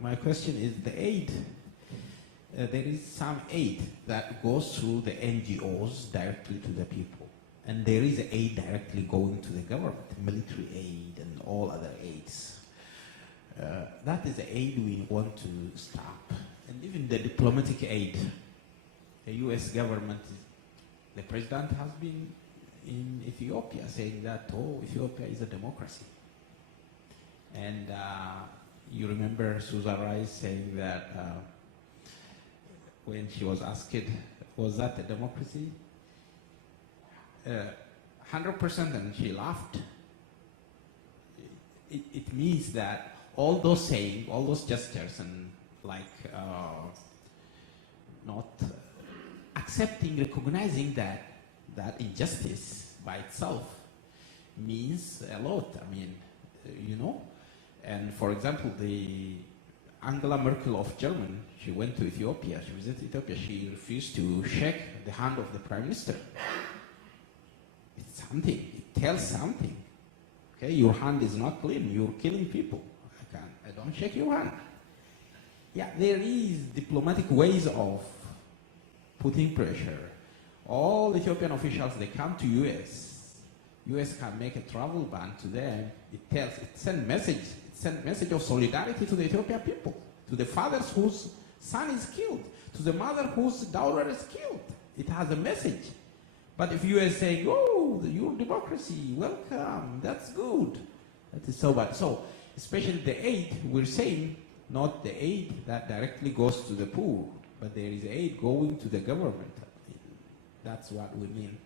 my question is the aid. There is some aid that goes through the NGOs directly to the people. And there is aid directly going to the government, military aid and all other aids. That is the aid we want to stop. And even the diplomatic aid, the US government, the president has been in Ethiopia saying that, Ethiopia is a democracy. And you remember Susan Rice saying that when she was asked, was that a democracy? 100%, and she laughed. It means that all those saying, all those gestures, and not accepting, recognizing that injustice by itself means a lot. I mean, and for example, the Angela Merkel of Germany, she went to Ethiopia, she visited Ethiopia, she refused to shake the hand of the Prime Minister. It's something, it tells something. Okay, your hand is not clean, you're killing people. I don't shake your hand. Yeah, there is diplomatic ways of putting pressure. All Ethiopian officials, they come to US. US can make a travel ban to them. It sends message of solidarity to the Ethiopian people, to the fathers whose son is killed, to the mother whose daughter is killed. It has a message. But if you are saying, your democracy, welcome, that's good, that is so bad. So, especially the aid, we're saying, not the aid that directly goes to the poor, but there is aid going to the government. That's what we mean.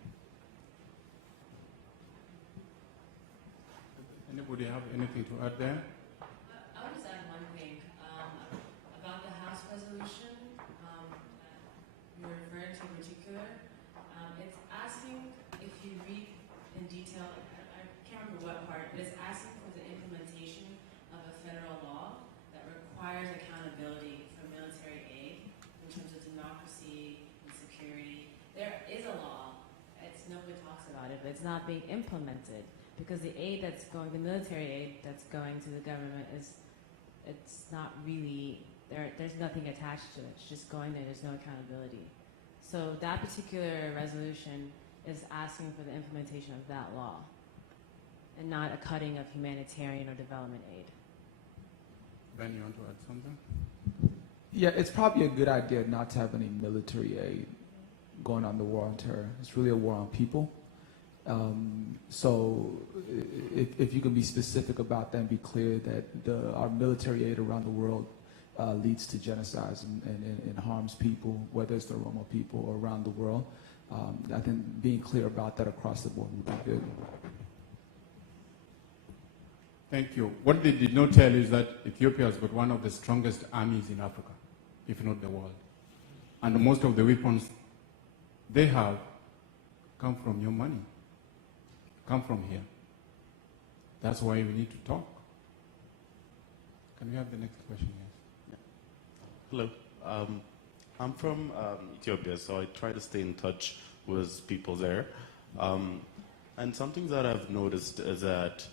Anybody have anything to add there? I would just add one thing about the House resolution you were referring to in particular. It's asking, if you read in detail, I can't remember what part, but it's asking for the implementation of a federal law that requires accountability for military aid in terms of democracy and but it's not being implemented because the aid that's going, the military aid that's going to the government it's not really, there's nothing attached to it. It's just going there, there's no accountability. So that particular resolution is asking for the implementation of that law and not a cutting of humanitarian or development aid. Ben, you want to add something? Yeah, it's probably a good idea not to have any military aid going on the war on terror. It's really a war on people. So if you can be specific about that and be clear that our military aid around the world leads to genocides and harms people, whether it's the Oromo people or around the world, I think being clear about that across the board would be good. Thank you. What they did not tell you is that Ethiopia has got one of the strongest armies in Africa, if not the world. And most of the weapons they have come from your money, come from here. That's why we need to talk. Can we have the next question, yes? Hello. I'm from Ethiopia, so I try to stay in touch with people there. And something that I've noticed is that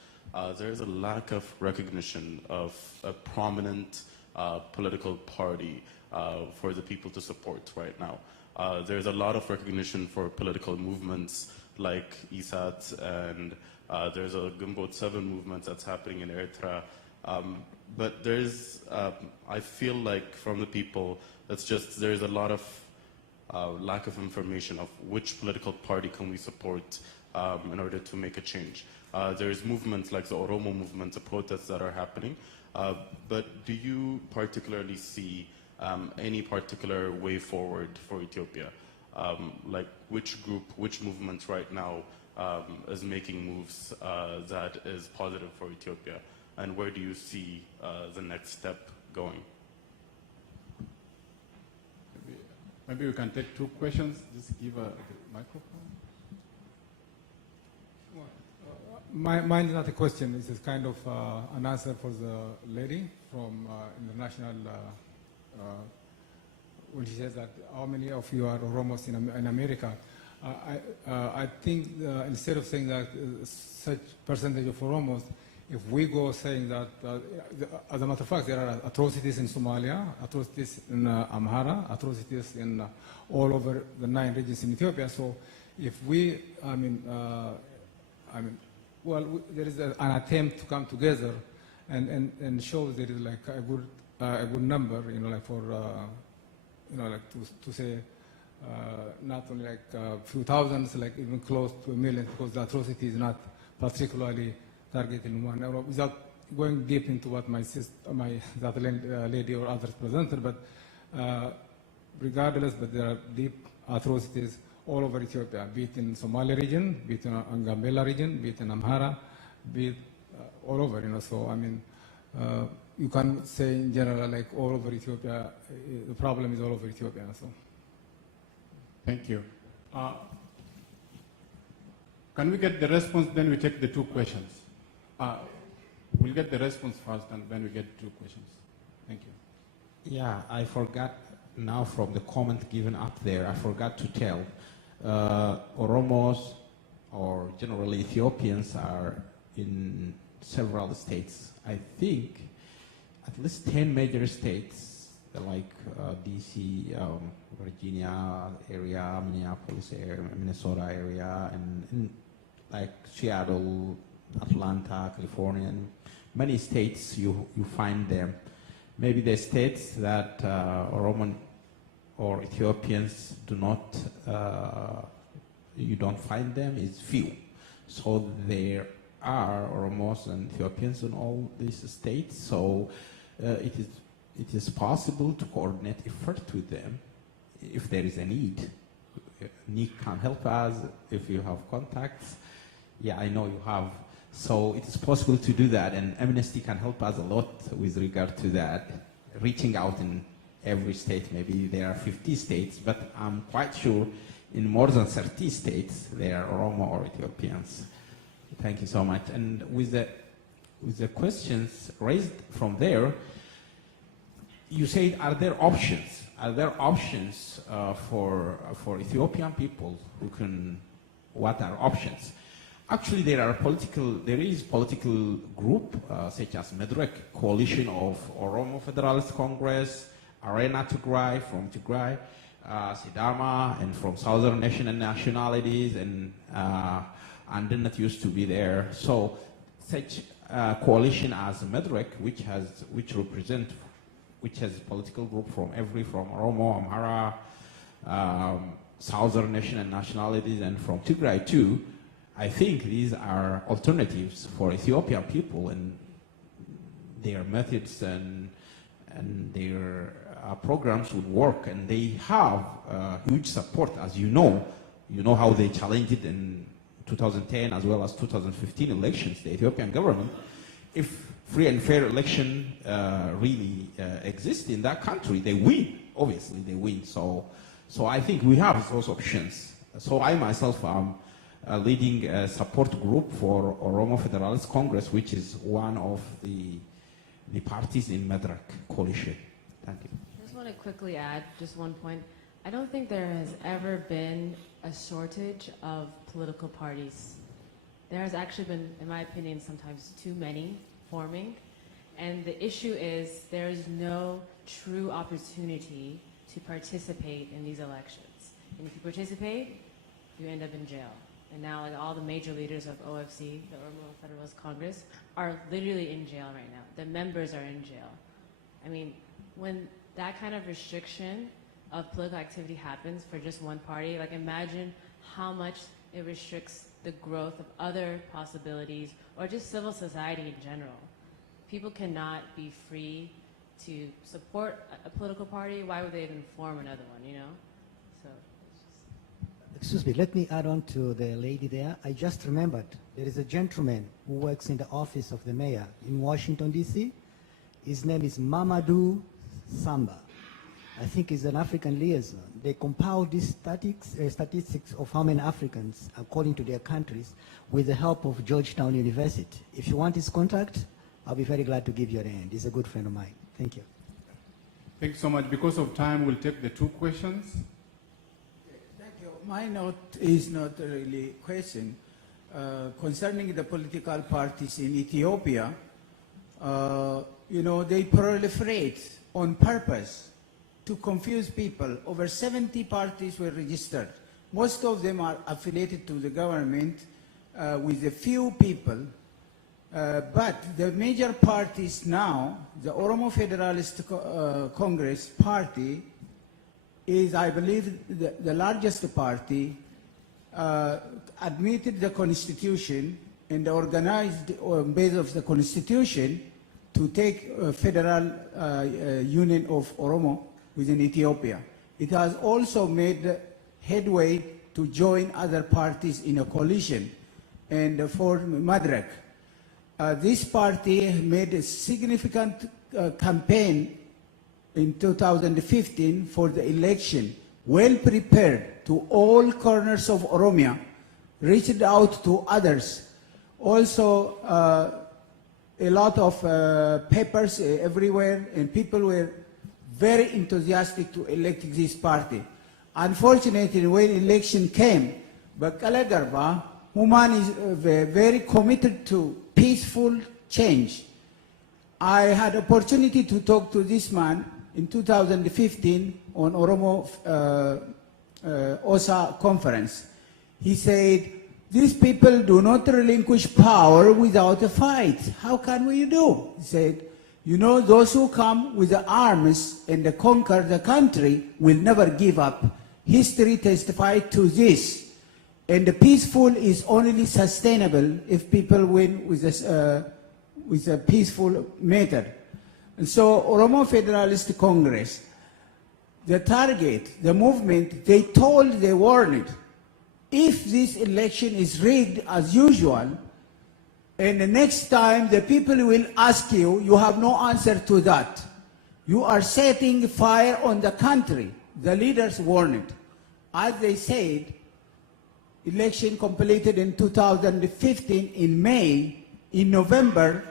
there's a lack of recognition of a prominent political party for the people to support right now. There's a lot of recognition for political movements like ISAT, and there's a Gumbot 7 movement that's happening in Eritrea. But there's, I feel like from the people, it's just there's a lot of lack of information of which political party can we support in order to make a change. There's movements like the Oromo movement, the protests that are happening. But do you particularly see any particular way forward for Ethiopia? Like which group, which movement right now is making moves that is positive for Ethiopia? And where do you see the next step going? Maybe we can take two questions. Just give the microphone. Mine is not a question. It's a kind of an answer for the lady from international. When she says that how many of you are Oromos in America, I think instead of saying that such percentage of Oromos, if we go saying that, as a matter of fact, there are atrocities in Somalia, atrocities in Amara, atrocities in all over the 9 regions in Ethiopia. So if we, well, there is an attempt to come together and show there is like a good number, like for, like to say not only like a few thousands, like even close to 1 million, because the atrocity is not particularly targeting one. Without going deep into what that lady or others presented, but regardless, but there are deep atrocities all over Ethiopia, be it in Somali region, be it in Gambela region, be it in Amhara, be it all over, So, you can say in general, like all over Ethiopia, the problem is all over Ethiopia. So. Thank you. Can we get the response, then we take the two questions? We'll get the response first, and then we get two questions. Thank you. Yeah, I forgot now from the comment given up there, I forgot to tell. Oromos, or generally Ethiopians, are in several states. I think at least 10 major states, like DC, Virginia area, Minneapolis area, Minnesota area, and like Seattle, Atlanta, California, and many states you find them. Maybe the states that Oromo or Ethiopians do not, you don't find them is few. So there are Oromos and Ethiopians in all these states. So it is possible to coordinate effort with them if there is a need. Nick can help us if you have contacts. Yeah, I know you have. So it is possible to do that, and Amnesty can help us a lot with regard to that, reaching out in every state. Maybe there are 50 states, but I'm quite sure in more than 30 states there are Oromo or Ethiopians. Thank you so much. And with the questions raised from there, you say, are there options? Are there options for Ethiopian people who can? What are options? Actually, there is political group such as Medrek, Coalition of Oromo Federalist Congress, Arena Tigray from Tigray, Sidama, and from Southern Nation and Nationalities, and Andenat used to be there. So such coalition as Medrek, which has political group from Oromo, Amara, Southern Nation and Nationalities, and from Tigray too. I think these are alternatives for Ethiopian people, and their methods and their programs would work, and they have huge support. As you know how they challenged it in 2010 as well as 2015 elections, the Ethiopian government. If free and fair election really exist in that country, they win. Obviously, they win. So I think we have those options. So I myself am leading a support group for Oromo Federalist Congress, which is one of the parties in Medrek coalition. Thank you. I just want to quickly add just one point. I don't think there has ever been a shortage of political parties. There has actually been, in my opinion, sometimes too many forming. And the issue is there is no true opportunity to participate in these elections. And if you participate, you end up in jail. And now like all the major leaders of OFC, the Oromo Federalist Congress, are literally in jail right now. The members are in jail. I mean, when that kind of restriction of political activity happens for just one party, like imagine how much it restricts the growth of other possibilities or just civil society in general. People cannot be free to support a political party. Why would they even form another one, you know? So. Excuse me, let me add on to the lady there. I just remembered there is a gentleman who works in the office of the mayor in Washington, D.C. His name is Mamadou Samba. I think he's an African liaison. They compile these statistics of how many Africans, according to their countries, with the help of Georgetown University. If you want his contact, I'll be very glad to give you a hand. He's a good friend of mine. Thank you. Thank you so much. Because of time, we'll take the two questions. Thank you. My note is not really a question. Concerning the political parties in Ethiopia, they proliferate on purpose to confuse people. Over 70 parties were registered. Most of them are affiliated to the government with a few people. But the major parties now, the Oromo Federalist Congress Party is, I believe, the largest party, admitted the constitution and organized on basis of the constitution to take a federal union of Oromo within Ethiopia. It has also made headway to join other parties in a coalition and form Medrek. This party made a significant campaign in 2015 for the election, well prepared to all corners of Oromia, reached out to others. Also, a lot of papers everywhere, and people were very enthusiastic to elect this party. Unfortunately, when election came, Bakala Garba, Human is very committed to peaceful change. I had opportunity to talk to this man in 2015 on Oromo OSA conference. He said, these people do not relinquish power without a fight. How can we do? He said, those who come with the arms and conquer the country will never give up. History testified to this. And the peaceful is only sustainable if people win with a peaceful method. And so Oromo Federalist Congress, the target, the movement, they warned, if this election is rigged as usual, and the next time the people will ask you, you have no answer to that. You are setting fire on the country. The leaders warned. As they said, election completed in 2015 in May, in November,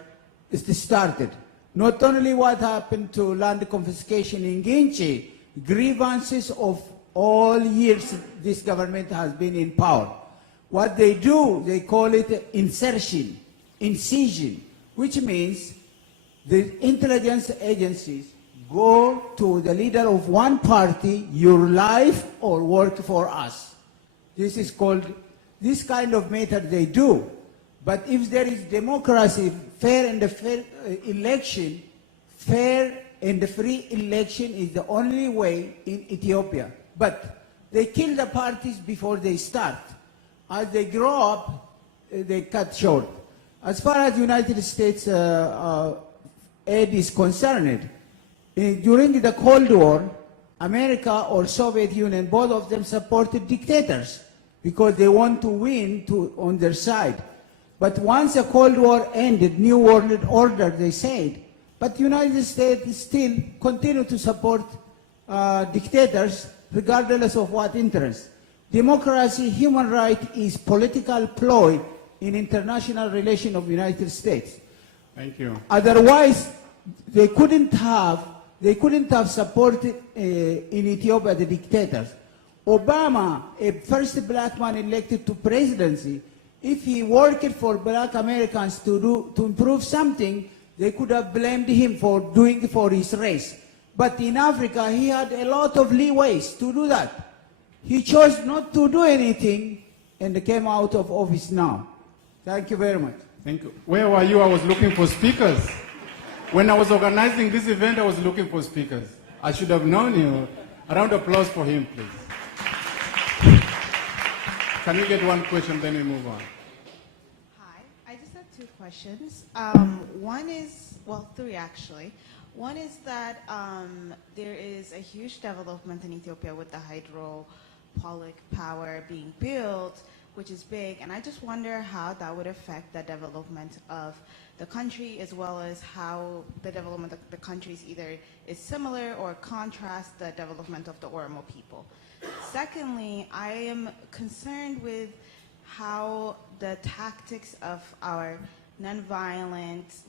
it started. Not only what happened to land confiscation in Ginchi, grievances of all years this government has been in power. What they do, they call it incision, which means the intelligence agencies go to the leader of one party, your life or work for us. This is called, this kind of method they do. But if there is democracy, fair and fair election, fair and free election is the only way in Ethiopia. But they kill the parties before they start. As they grow up, they cut short. As far as United States aid is concerned, during the Cold War, America or Soviet Union, both of them supported dictators because they want to win on their side. But once the Cold War ended, New World Order, they said, but the United States still continue to support dictators regardless of what interest. Democracy, human rights is political ploy in international relations of the United States. Thank you. Otherwise, they couldn't have supported in Ethiopia the dictators. Obama, a first black man elected to presidency, if he worked for black Americans to improve something, they could have blamed him for doing it for his race. But in Africa, he had a lot of leeways to do that. He chose not to do anything and came out of office now. Thank you very much. Thank you. Where were you? I was looking for speakers. When I was organizing this event, I was looking for speakers. I should have known you. A round of applause for him, please. Can we get one question, then we move on? Hi, I just have two questions. One is, well, three actually. One is that there is a huge development in Ethiopia with the hydropower power being built, which is big, and I just wonder how that would affect the development of the country, as well as how the development of the countries either is similar or contrasts the development of the Oromo people. Secondly, I am concerned with how the tactics of our nonviolent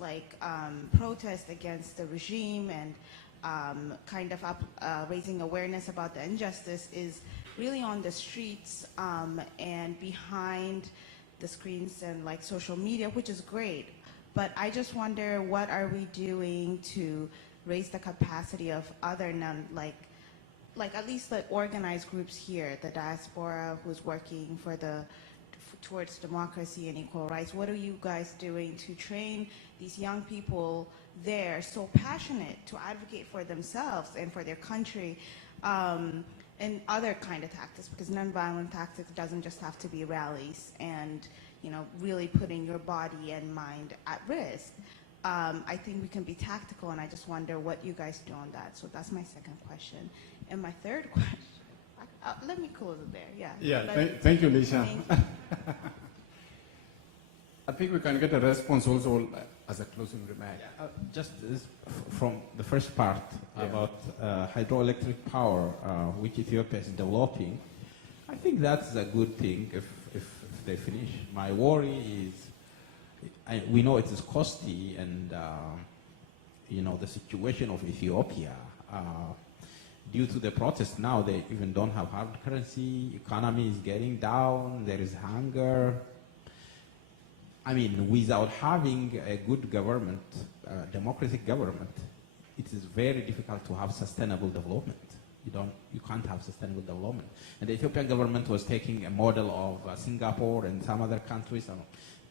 protest against the regime and raising awareness about the injustice is really on the streets and behind the screens and social media, which is great. But I just wonder, what are we doing to raise the capacity of other at least the organized groups here, the diaspora who's working towards democracy and equal rights? What are you guys doing to train these young people there so passionate to advocate for themselves and for their country, and other kind of tactics? Because nonviolent tactics doesn't just have to be rallies and really putting your body and mind at risk. I think we can be tactical, and I just wonder what you guys do on that. So that's my second question. And my third question, let me close it there. Thank you, Lisha. I think we can get a response also as a closing remark. Just from the first part about hydroelectric power, which Ethiopia is developing, I think that's a good thing if they finish. My worry is, we know it is costly, and the situation of Ethiopia, due to the protest now, they even don't have hard currency, economy is getting down, there is hunger. I mean, without having a good government, democratic government, it is very difficult to have sustainable development. You can't have sustainable development. And the Ethiopian government was taking a model of Singapore and some other countries,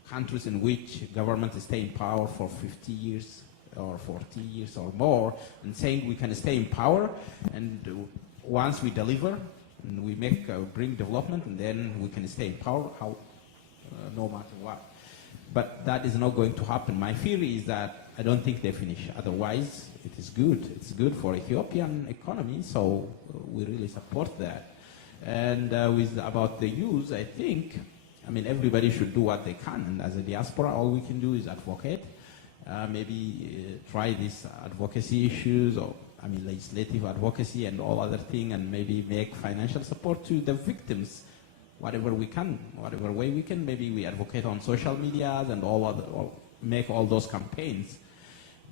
countries in which government stay in power for 50 years or 40 years or more, and saying we can stay in power, and once we deliver and we bring development, and then we can stay in power, no matter what. But that is not going to happen. My fear is that I don't think they finish. Otherwise, it is good. It's good for Ethiopian economy, so we really support that. And about the youth, I think, everybody should do what they can. And as a diaspora, all we can do is advocate. Maybe try these advocacy issues, or legislative advocacy and all other things, and maybe make financial support to the victims, whatever we can, whatever way we can. Maybe we advocate on social media and or make all those campaigns.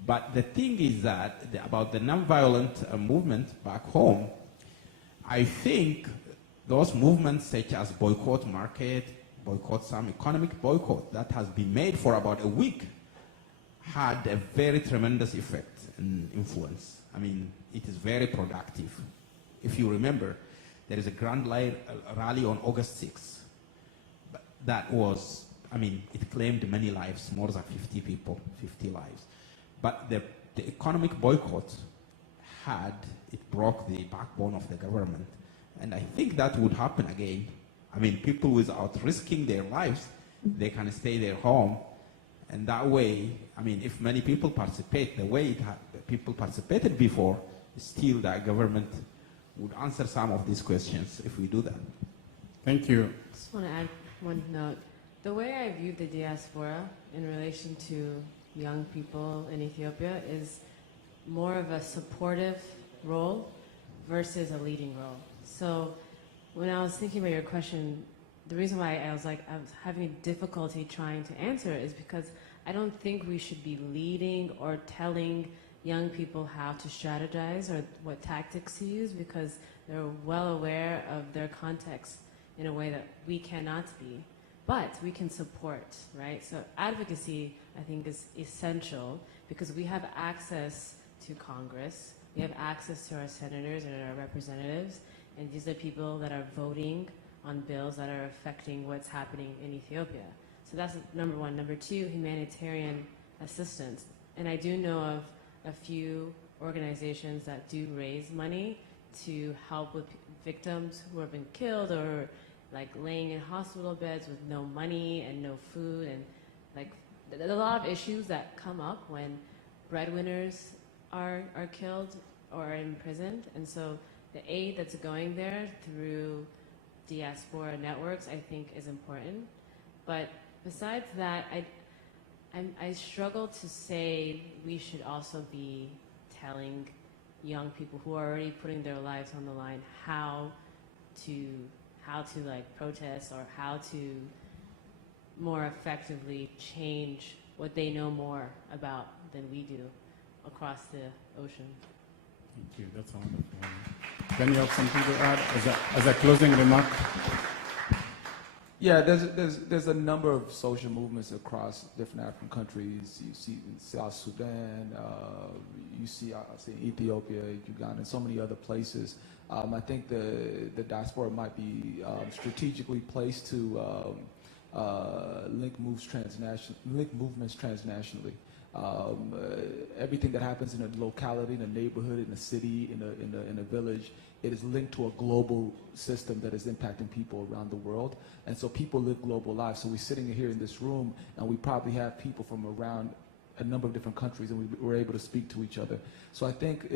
But the thing is that about the nonviolent movement back home, I think those movements such as boycott market, boycott, some economic boycott that has been made for about a week had a very tremendous effect and influence. I mean, it is very productive. If you remember, there is a grand rally on August 6th. That was, I mean, it claimed many lives, more than 50 people, 50 lives. But the economic boycott it broke the backbone of the government. And I think that would happen again. I mean, people without risking their lives, they can stay their home. And that way, I mean, if many people participate the way people participated before, still the government would answer some of these questions if we do that. Thank you. I just want to add one note. The way I view the diaspora in relation to young people in Ethiopia is more of a supportive role versus a leading role. So when I was thinking about your question, the reason why I was having difficulty trying to answer it is because I don't think we should be leading or telling young people how to strategize or what tactics to use, because they're well aware of their context in a way that we cannot be. But we can support, right? So advocacy, I think, is essential because we have access to Congress, we have access to our senators and our representatives, and these are people that are voting on bills that are affecting what's happening in Ethiopia. So that's number one. Number two, humanitarian assistance. And I do know of a few organizations that do raise money to help with victims who have been killed or like laying in hospital beds with no money and no food, and like there's a lot of issues that come up when breadwinners are killed or imprisoned. And so the aid that's going there through diaspora networks, I think, is important. But besides that, I struggle to say we should also be telling young people who are already putting their lives on the line how to like protest or how to more effectively change what they know more about than we do across the ocean. Thank you. That's wonderful. Can you have something to add as a closing remark? Yeah, there's a number of social movements across different African countries. You see in South Sudan, you see Ethiopia, Uganda, and so many other places. I think the diaspora might be strategically placed to link movements transnationally. Everything that happens in a locality, in a neighborhood, in a city, in a village, it is linked to a global system that is impacting people around the world. And so people live global lives. So we're sitting here in this room, and we probably have people from around a number of different countries, and we're able to speak to each other. So I think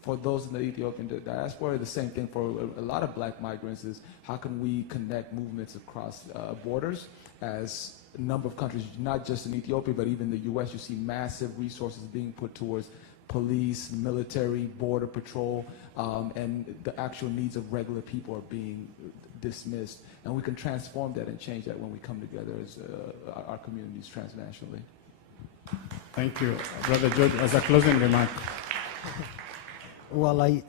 for those in the Ethiopian diaspora, the same thing for a lot of black migrants is how can we connect movements across borders. As a number of countries, not just in Ethiopia, but even the U.S., you see massive resources being put towards police, military, border patrol, and the actual needs of regular people are being dismissed. And we can transform that and change that when we come together as our communities transnationally. Thank you. Brother George, as a closing remark. Well,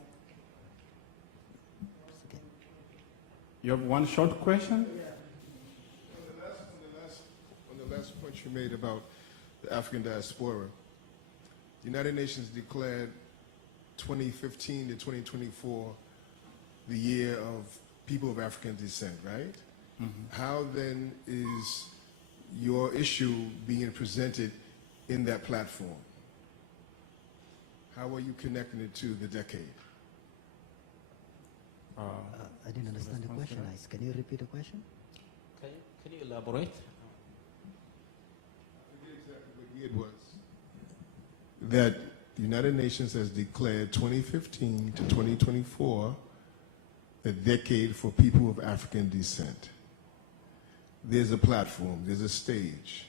You have one short question? On the last point you made about the African diaspora, the United Nations declared 2015 to 2024 the year of people of African descent, right? Mm-hmm. How then is your issue being presented in that platform? How are you connecting it to the decade? I didn't understand the question. Can you repeat the question? Can you elaborate? I forget exactly what year it was. That the United Nations has declared 2015 to 2024 the decade for people of African descent. There's a platform, there's a stage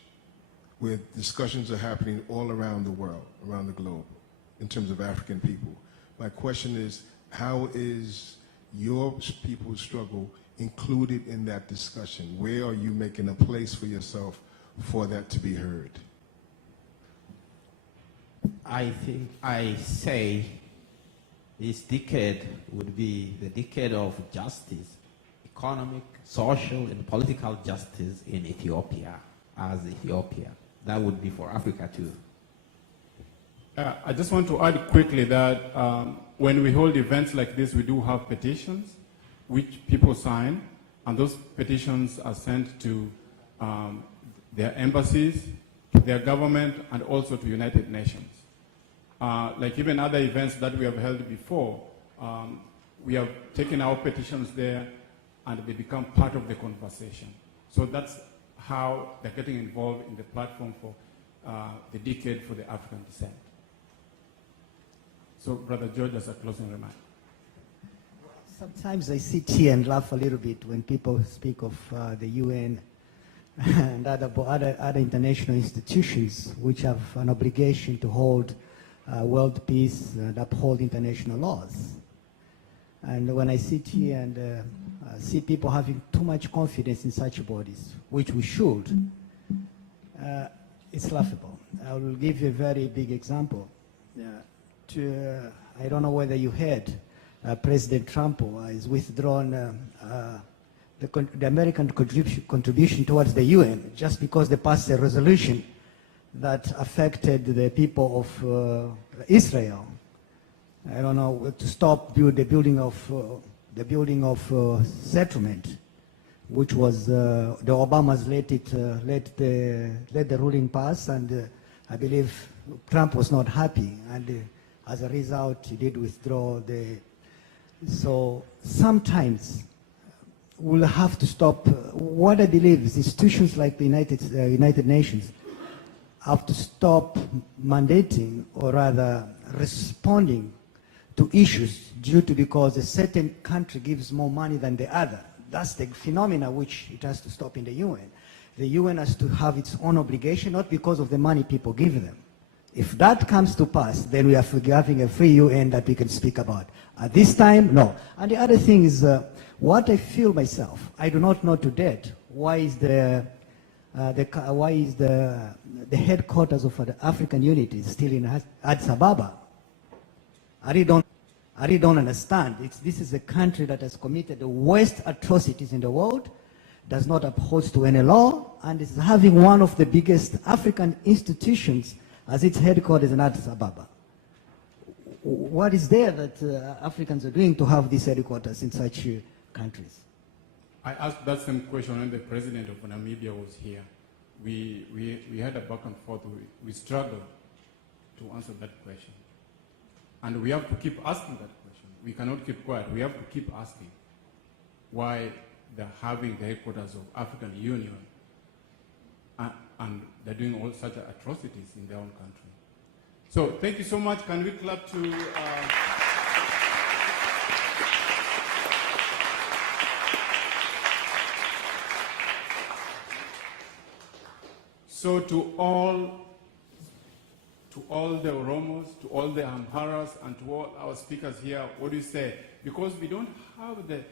where discussions are happening all around the world, around the globe, in terms of African people. My question is, how is your people's struggle included in that discussion? Where are you making a place for yourself for that to be heard? I think I say this decade would be the decade of justice, economic, social and political justice in Ethiopia as Ethiopia. That would be for Africa too. I just want to add quickly that when we hold events like this, we do have petitions which people sign, and those petitions are sent to their embassies, to their government, and also to United Nations. Like even other events that we have held before, we have taken our petitions there and they become part of the conversation. So that's how they're getting involved in the platform for the Decade for the African Descent. So Brother George has a closing remark. Sometimes I sit here and laugh a little bit when people speak of the UN and other international institutions which have an obligation to hold world peace and uphold international laws. And when I sit here and see people having too much confidence in such bodies, which we should, it's laughable. I will give you a very big example. I don't know whether you heard, President Trump has withdrawn the American contribution towards the UN just because they passed a resolution that affected the people of Israel. I don't know, to stop the building of settlement, which was the Obamas let the ruling pass, and I believe Trump was not happy, and as a result, he did withdraw the. So sometimes we'll have to stop. What I believe is institutions like the United Nations have to stop mandating, or rather responding to issues due to because a certain country gives more money than the other. That's the phenomena which it has to stop in the UN. The UN has to have its own obligation, not because of the money people give them. If that comes to pass, then we are having a free UN that we can speak about. At this time, no. And the other thing is, what I feel myself, I do not know to date why is the headquarters of the African Unity still in Addis Ababa. I really don't understand. This is a country that has committed the worst atrocities in the world, does not uphold to any law, and is having one of the biggest African institutions as its headquarters in Addis Ababa. What is there that Africans are doing to have these headquarters in such countries? I asked that same question when the president of Namibia was here. We had a back and forth. We struggled to answer that question. And we have to keep asking that question. We cannot keep quiet. We have to keep asking why they're having the headquarters of African Union and they're doing all such atrocities in their own country. So thank you so much. Can we clap to... So to all the Oromos, to all the Amharas, and to all our speakers here, what do you say? Because we don't have the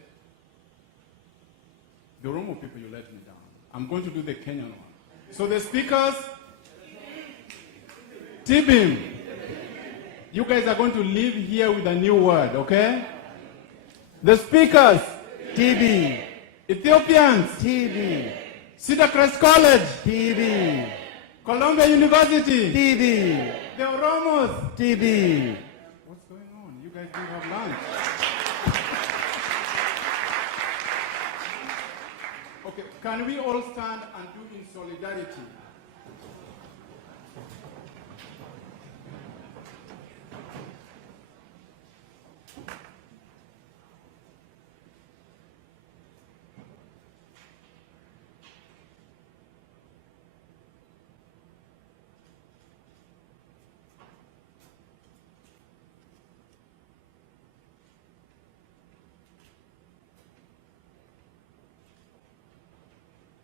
Oromo people, you let me down. I'm going to do the Kenyan one. So the speakers, Tibim, you guys are going to leave here with a new word, okay? The speakers, TB. Ethiopians, TB. Cedar Crest College, TB. Columbia University, TB. the Oromos, TB. What's going on? You guys do have lunch. Okay, can we all stand and do in solidarity?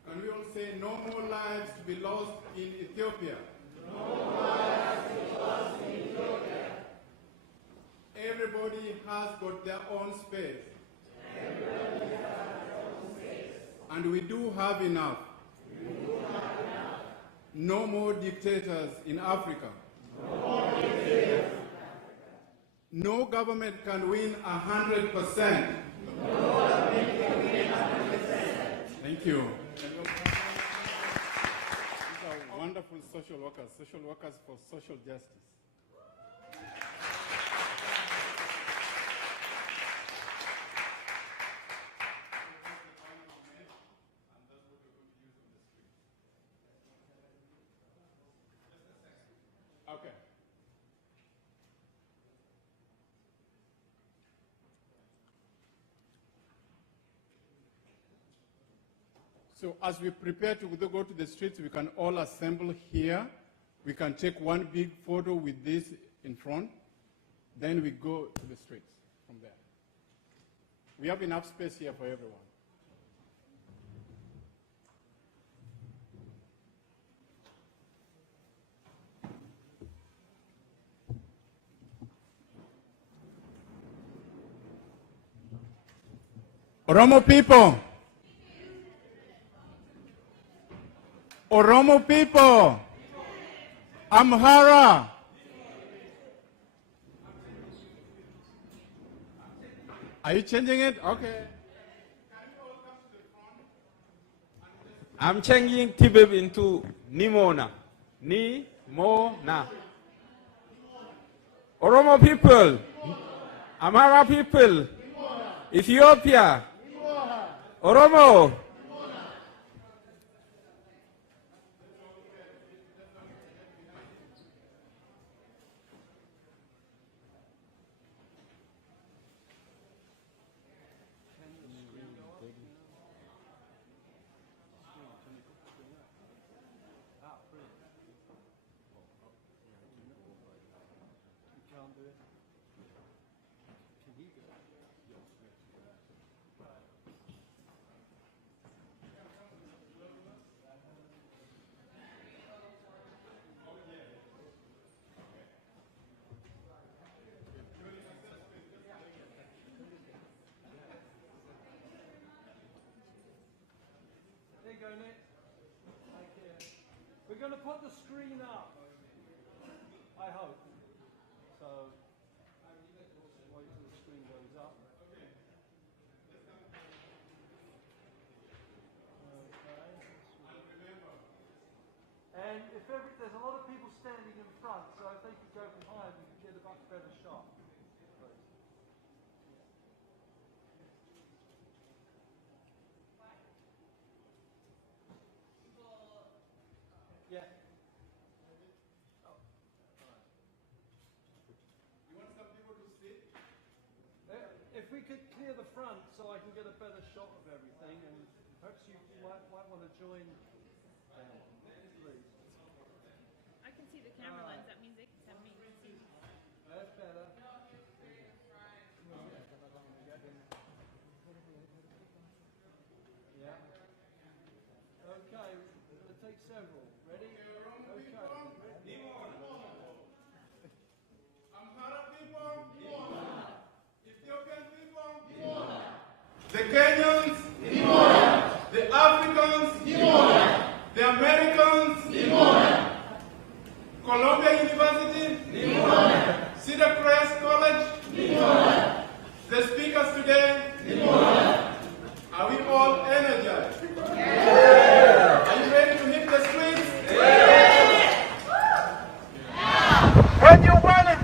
Can we all say no more lives to be lost in Ethiopia? No more lives to be lost in Ethiopia. Everybody has got their own space. Everybody has their own space. And we do have enough. We do have enough. No more dictators in Africa. No more dictators. No government can win 100%. No government can win 100%. Thank you. These are wonderful social workers for social justice. Okay. So as we prepare to go to the streets, we can all assemble here. We can take one big photo with this in front. Then we go to the streets from there. We have enough space here for everyone. Oromo people. Oromo people. Amara. Are you changing it? Okay. I'm changing Tibib into Nimona. Ni-mo-na. Oromo people. Amara people. Ethiopia. Oromo. We're going to put the screen up, I hope. So, wait till the screen goes up. Okay. And if there's a lot of people standing in front, so if they could go behind, we could get a much better shot. Yeah. You want some people to sit? If we could clear the front so I can get a better shot of everything, and perhaps you might want to join. Please. I can see the camera lens. That means they can send me. That's better. Yeah. Okay, we're going to take several. Ready? Okay. Amara people. Ethiopian people. The Kenyans. The Africans. The Americans. Columbia University. Cedar Crest College. The speakers today. Are we all energized? Yeah. Are you ready to hit the streets? Yeah. When you want it?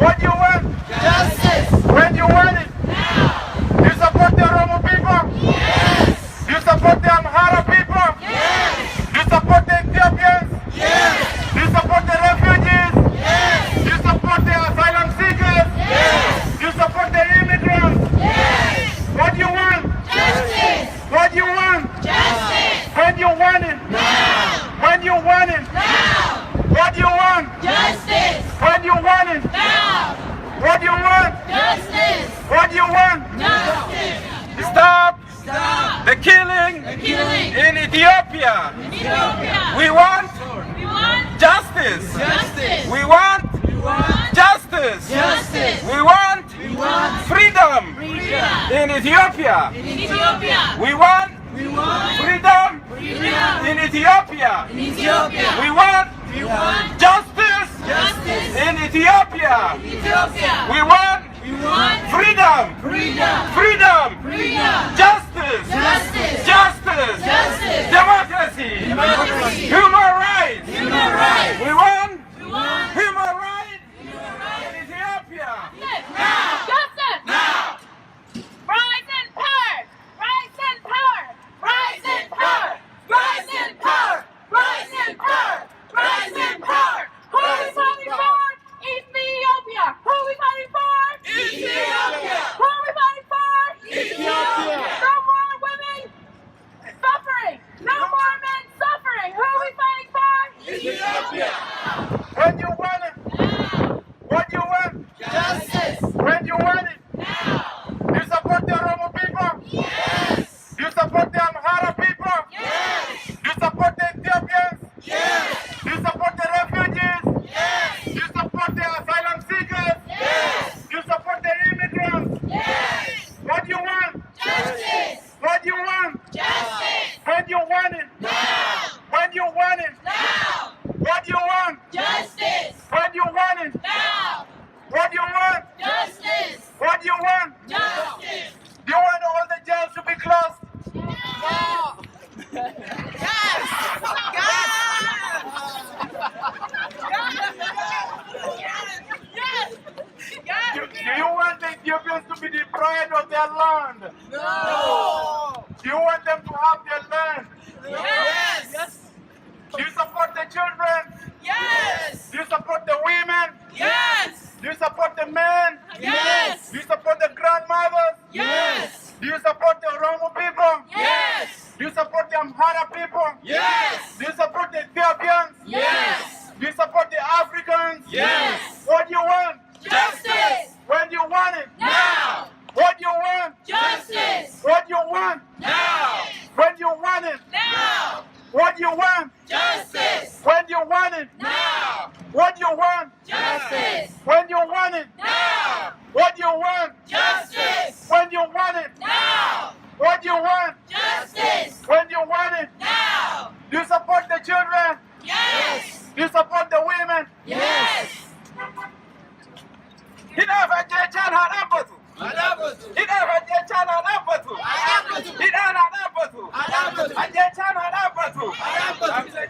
What you want? Justice. When you want it? Now. You support the Oromo people? Yes. You support the Amara people? Yes. You support the Ethiopians? Yes. You support the refugees? Yes. You support the asylum seekers? Yes. You support the immigrants? Yes. What do you want? Justice. What do you want? Justice. When you want it? Now. When you want it? Now. What do you want? Justice. When you want it? Now. What do you want? Justice. What do you want? Justice. Stop. Stop. The killing. The killing. In Ethiopia. In Ethiopia. We want. We want. Justice. Justice. We want. We want. Justice. Justice. We want. We want. Freedom. Freedom. In Ethiopia. In Ethiopia. We want. We want. Freedom. Freedom. In Ethiopia. In Ethiopia. We want. We want. Justice. Justice. In Ethiopia. In Ethiopia. We want. We want. Freedom. Freedom. Freedom. Freedom. Justice. Justice! Justice! Justice! Justice! Democracy! Democracy! Human rights! Human rights! We want want human rights in Ethiopia! Now! Justice! Now! Rise in power! Rise in power! Rise in power! Rise in power! Rise in power! Rise in power! Who are we fighting for? Ethiopia! Who are we fighting for? Ethiopia! Who are we fighting for? Ethiopia! No more women suffering! No more men suffering! Who are we fighting for? Ethiopia! When you want it! What you want? Justice! When you want it! Now! You support the Oromo people? Yes! You support the Amara people? Yes! You support the Ethiopians? Yes! You support the refugees? Yes! You support the asylum seekers? Yes! You support the immigrants? Yes! What do you want? Justice! What do you want? Justice! When you want it? Now! When you want it? Now! What do you want? Justice! When you want it? Now! What do you want? Justice! What do you want? Justice! Do you want all the jails to be closed? Do you want the Ethiopians to be deprived of their land? No! Do you want them to have their land? Yes! Do you support the children? Yes! Do you support the women? Yes! Do you support the men? Yes! Do you support the grandmothers? Yes! Do you support the Oromo people? Yes! Do you support the Amara people? Yes! Do you support the Ethiopians? Yes! Do you support the Africans? Yes! What do you want? Justice! When do you want it? Now! What do you want? Justice! What do you want? Now! When do you want it? Now! What do you want? Justice! When do you want it? Now! What do you want? Justice! When do you want it? Now! What do you want? Justice! When do you want it? Now! What do you want? Justice! When do you want it? Now! Do you support the children? Yes! Do you support the women? Yes! Inafajechan harabatu. Inafajechan harabatu. Inafajechan harabatu.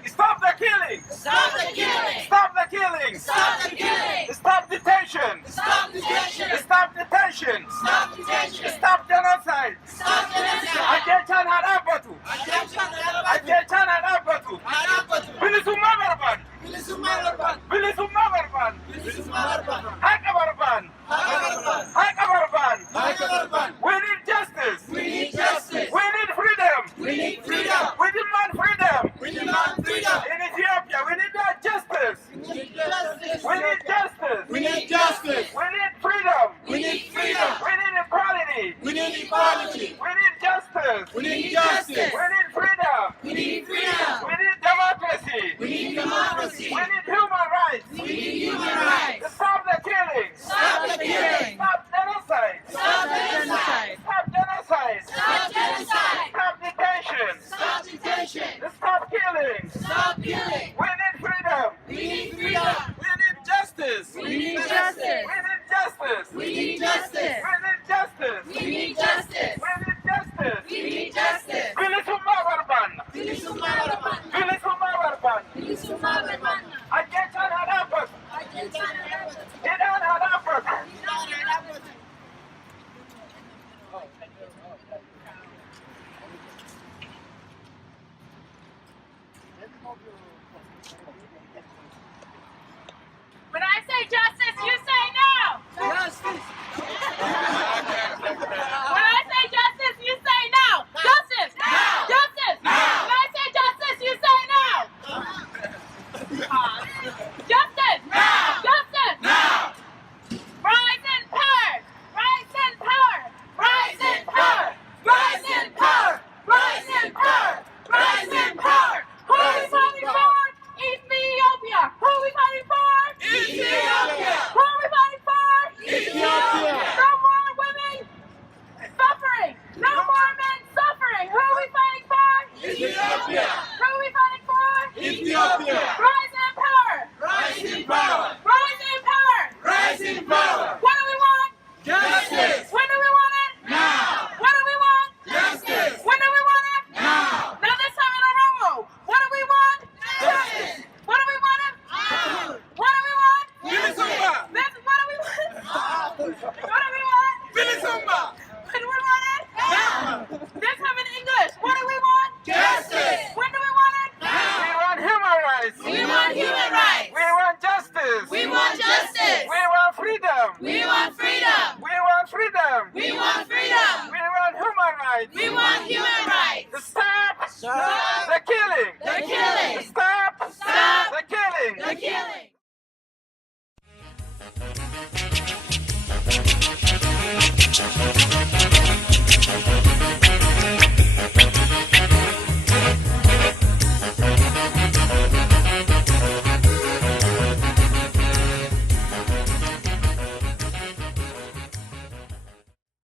Stop the killing. Stop the killing! Stop the killing. Stop the killing! Stop detention. Stop detention! Stop detention. Stop detention! Stop genocide. Stop genocide! Ajechan harabatu. Ajechan harabatu. Bilisuma barban. Bilisuma barban. Haka barban. Haka barban. We need justice. We need justice! We need freedom. We need freedom! We demand freedom. We demand freedom! In Ethiopia, we need that justice. We need justice! We need justice. We need justice! We need freedom. We need freedom! We need equality. We need equality! We need justice. We need justice! We need freedom. We need freedom! We need democracy. We need democracy! We need human rights. We need human rights! Stop the killing. Stop the killing! Stop genocide. Stop genocide! Stop genocide. Stop genocide! Stop detention. Stop detention! Stop killing. Stop killing! We need freedom. We need freedom! We need justice. We need justice! We need justice. We need justice! We need justice. We need justice! We need justice. We need justice! Bilisuma barban. Bilisuma barban! Bilisuma barban. Bilisuma barban! Ajechan harabatu. Ajechan harabatu. Idan harabatu. When I say justice, you say no! Justice! When I say justice, you say no! Justice! Now! Justice! Now! When I say justice, you say no! Justice! Now! Justice! Now! Rise in power! Rise in power! Rise in power! Rise in power! Rise in power! Rise in power! Who are we fighting for? Ethiopia! Who are we fighting for? Ethiopia! Who are we fighting for? Ethiopia! No more rights. We want human rights. We want justice. We want justice. We want freedom. We want freedom. We want freedom. We want freedom. We want human rights. We want human rights. To stop the killing. The killing.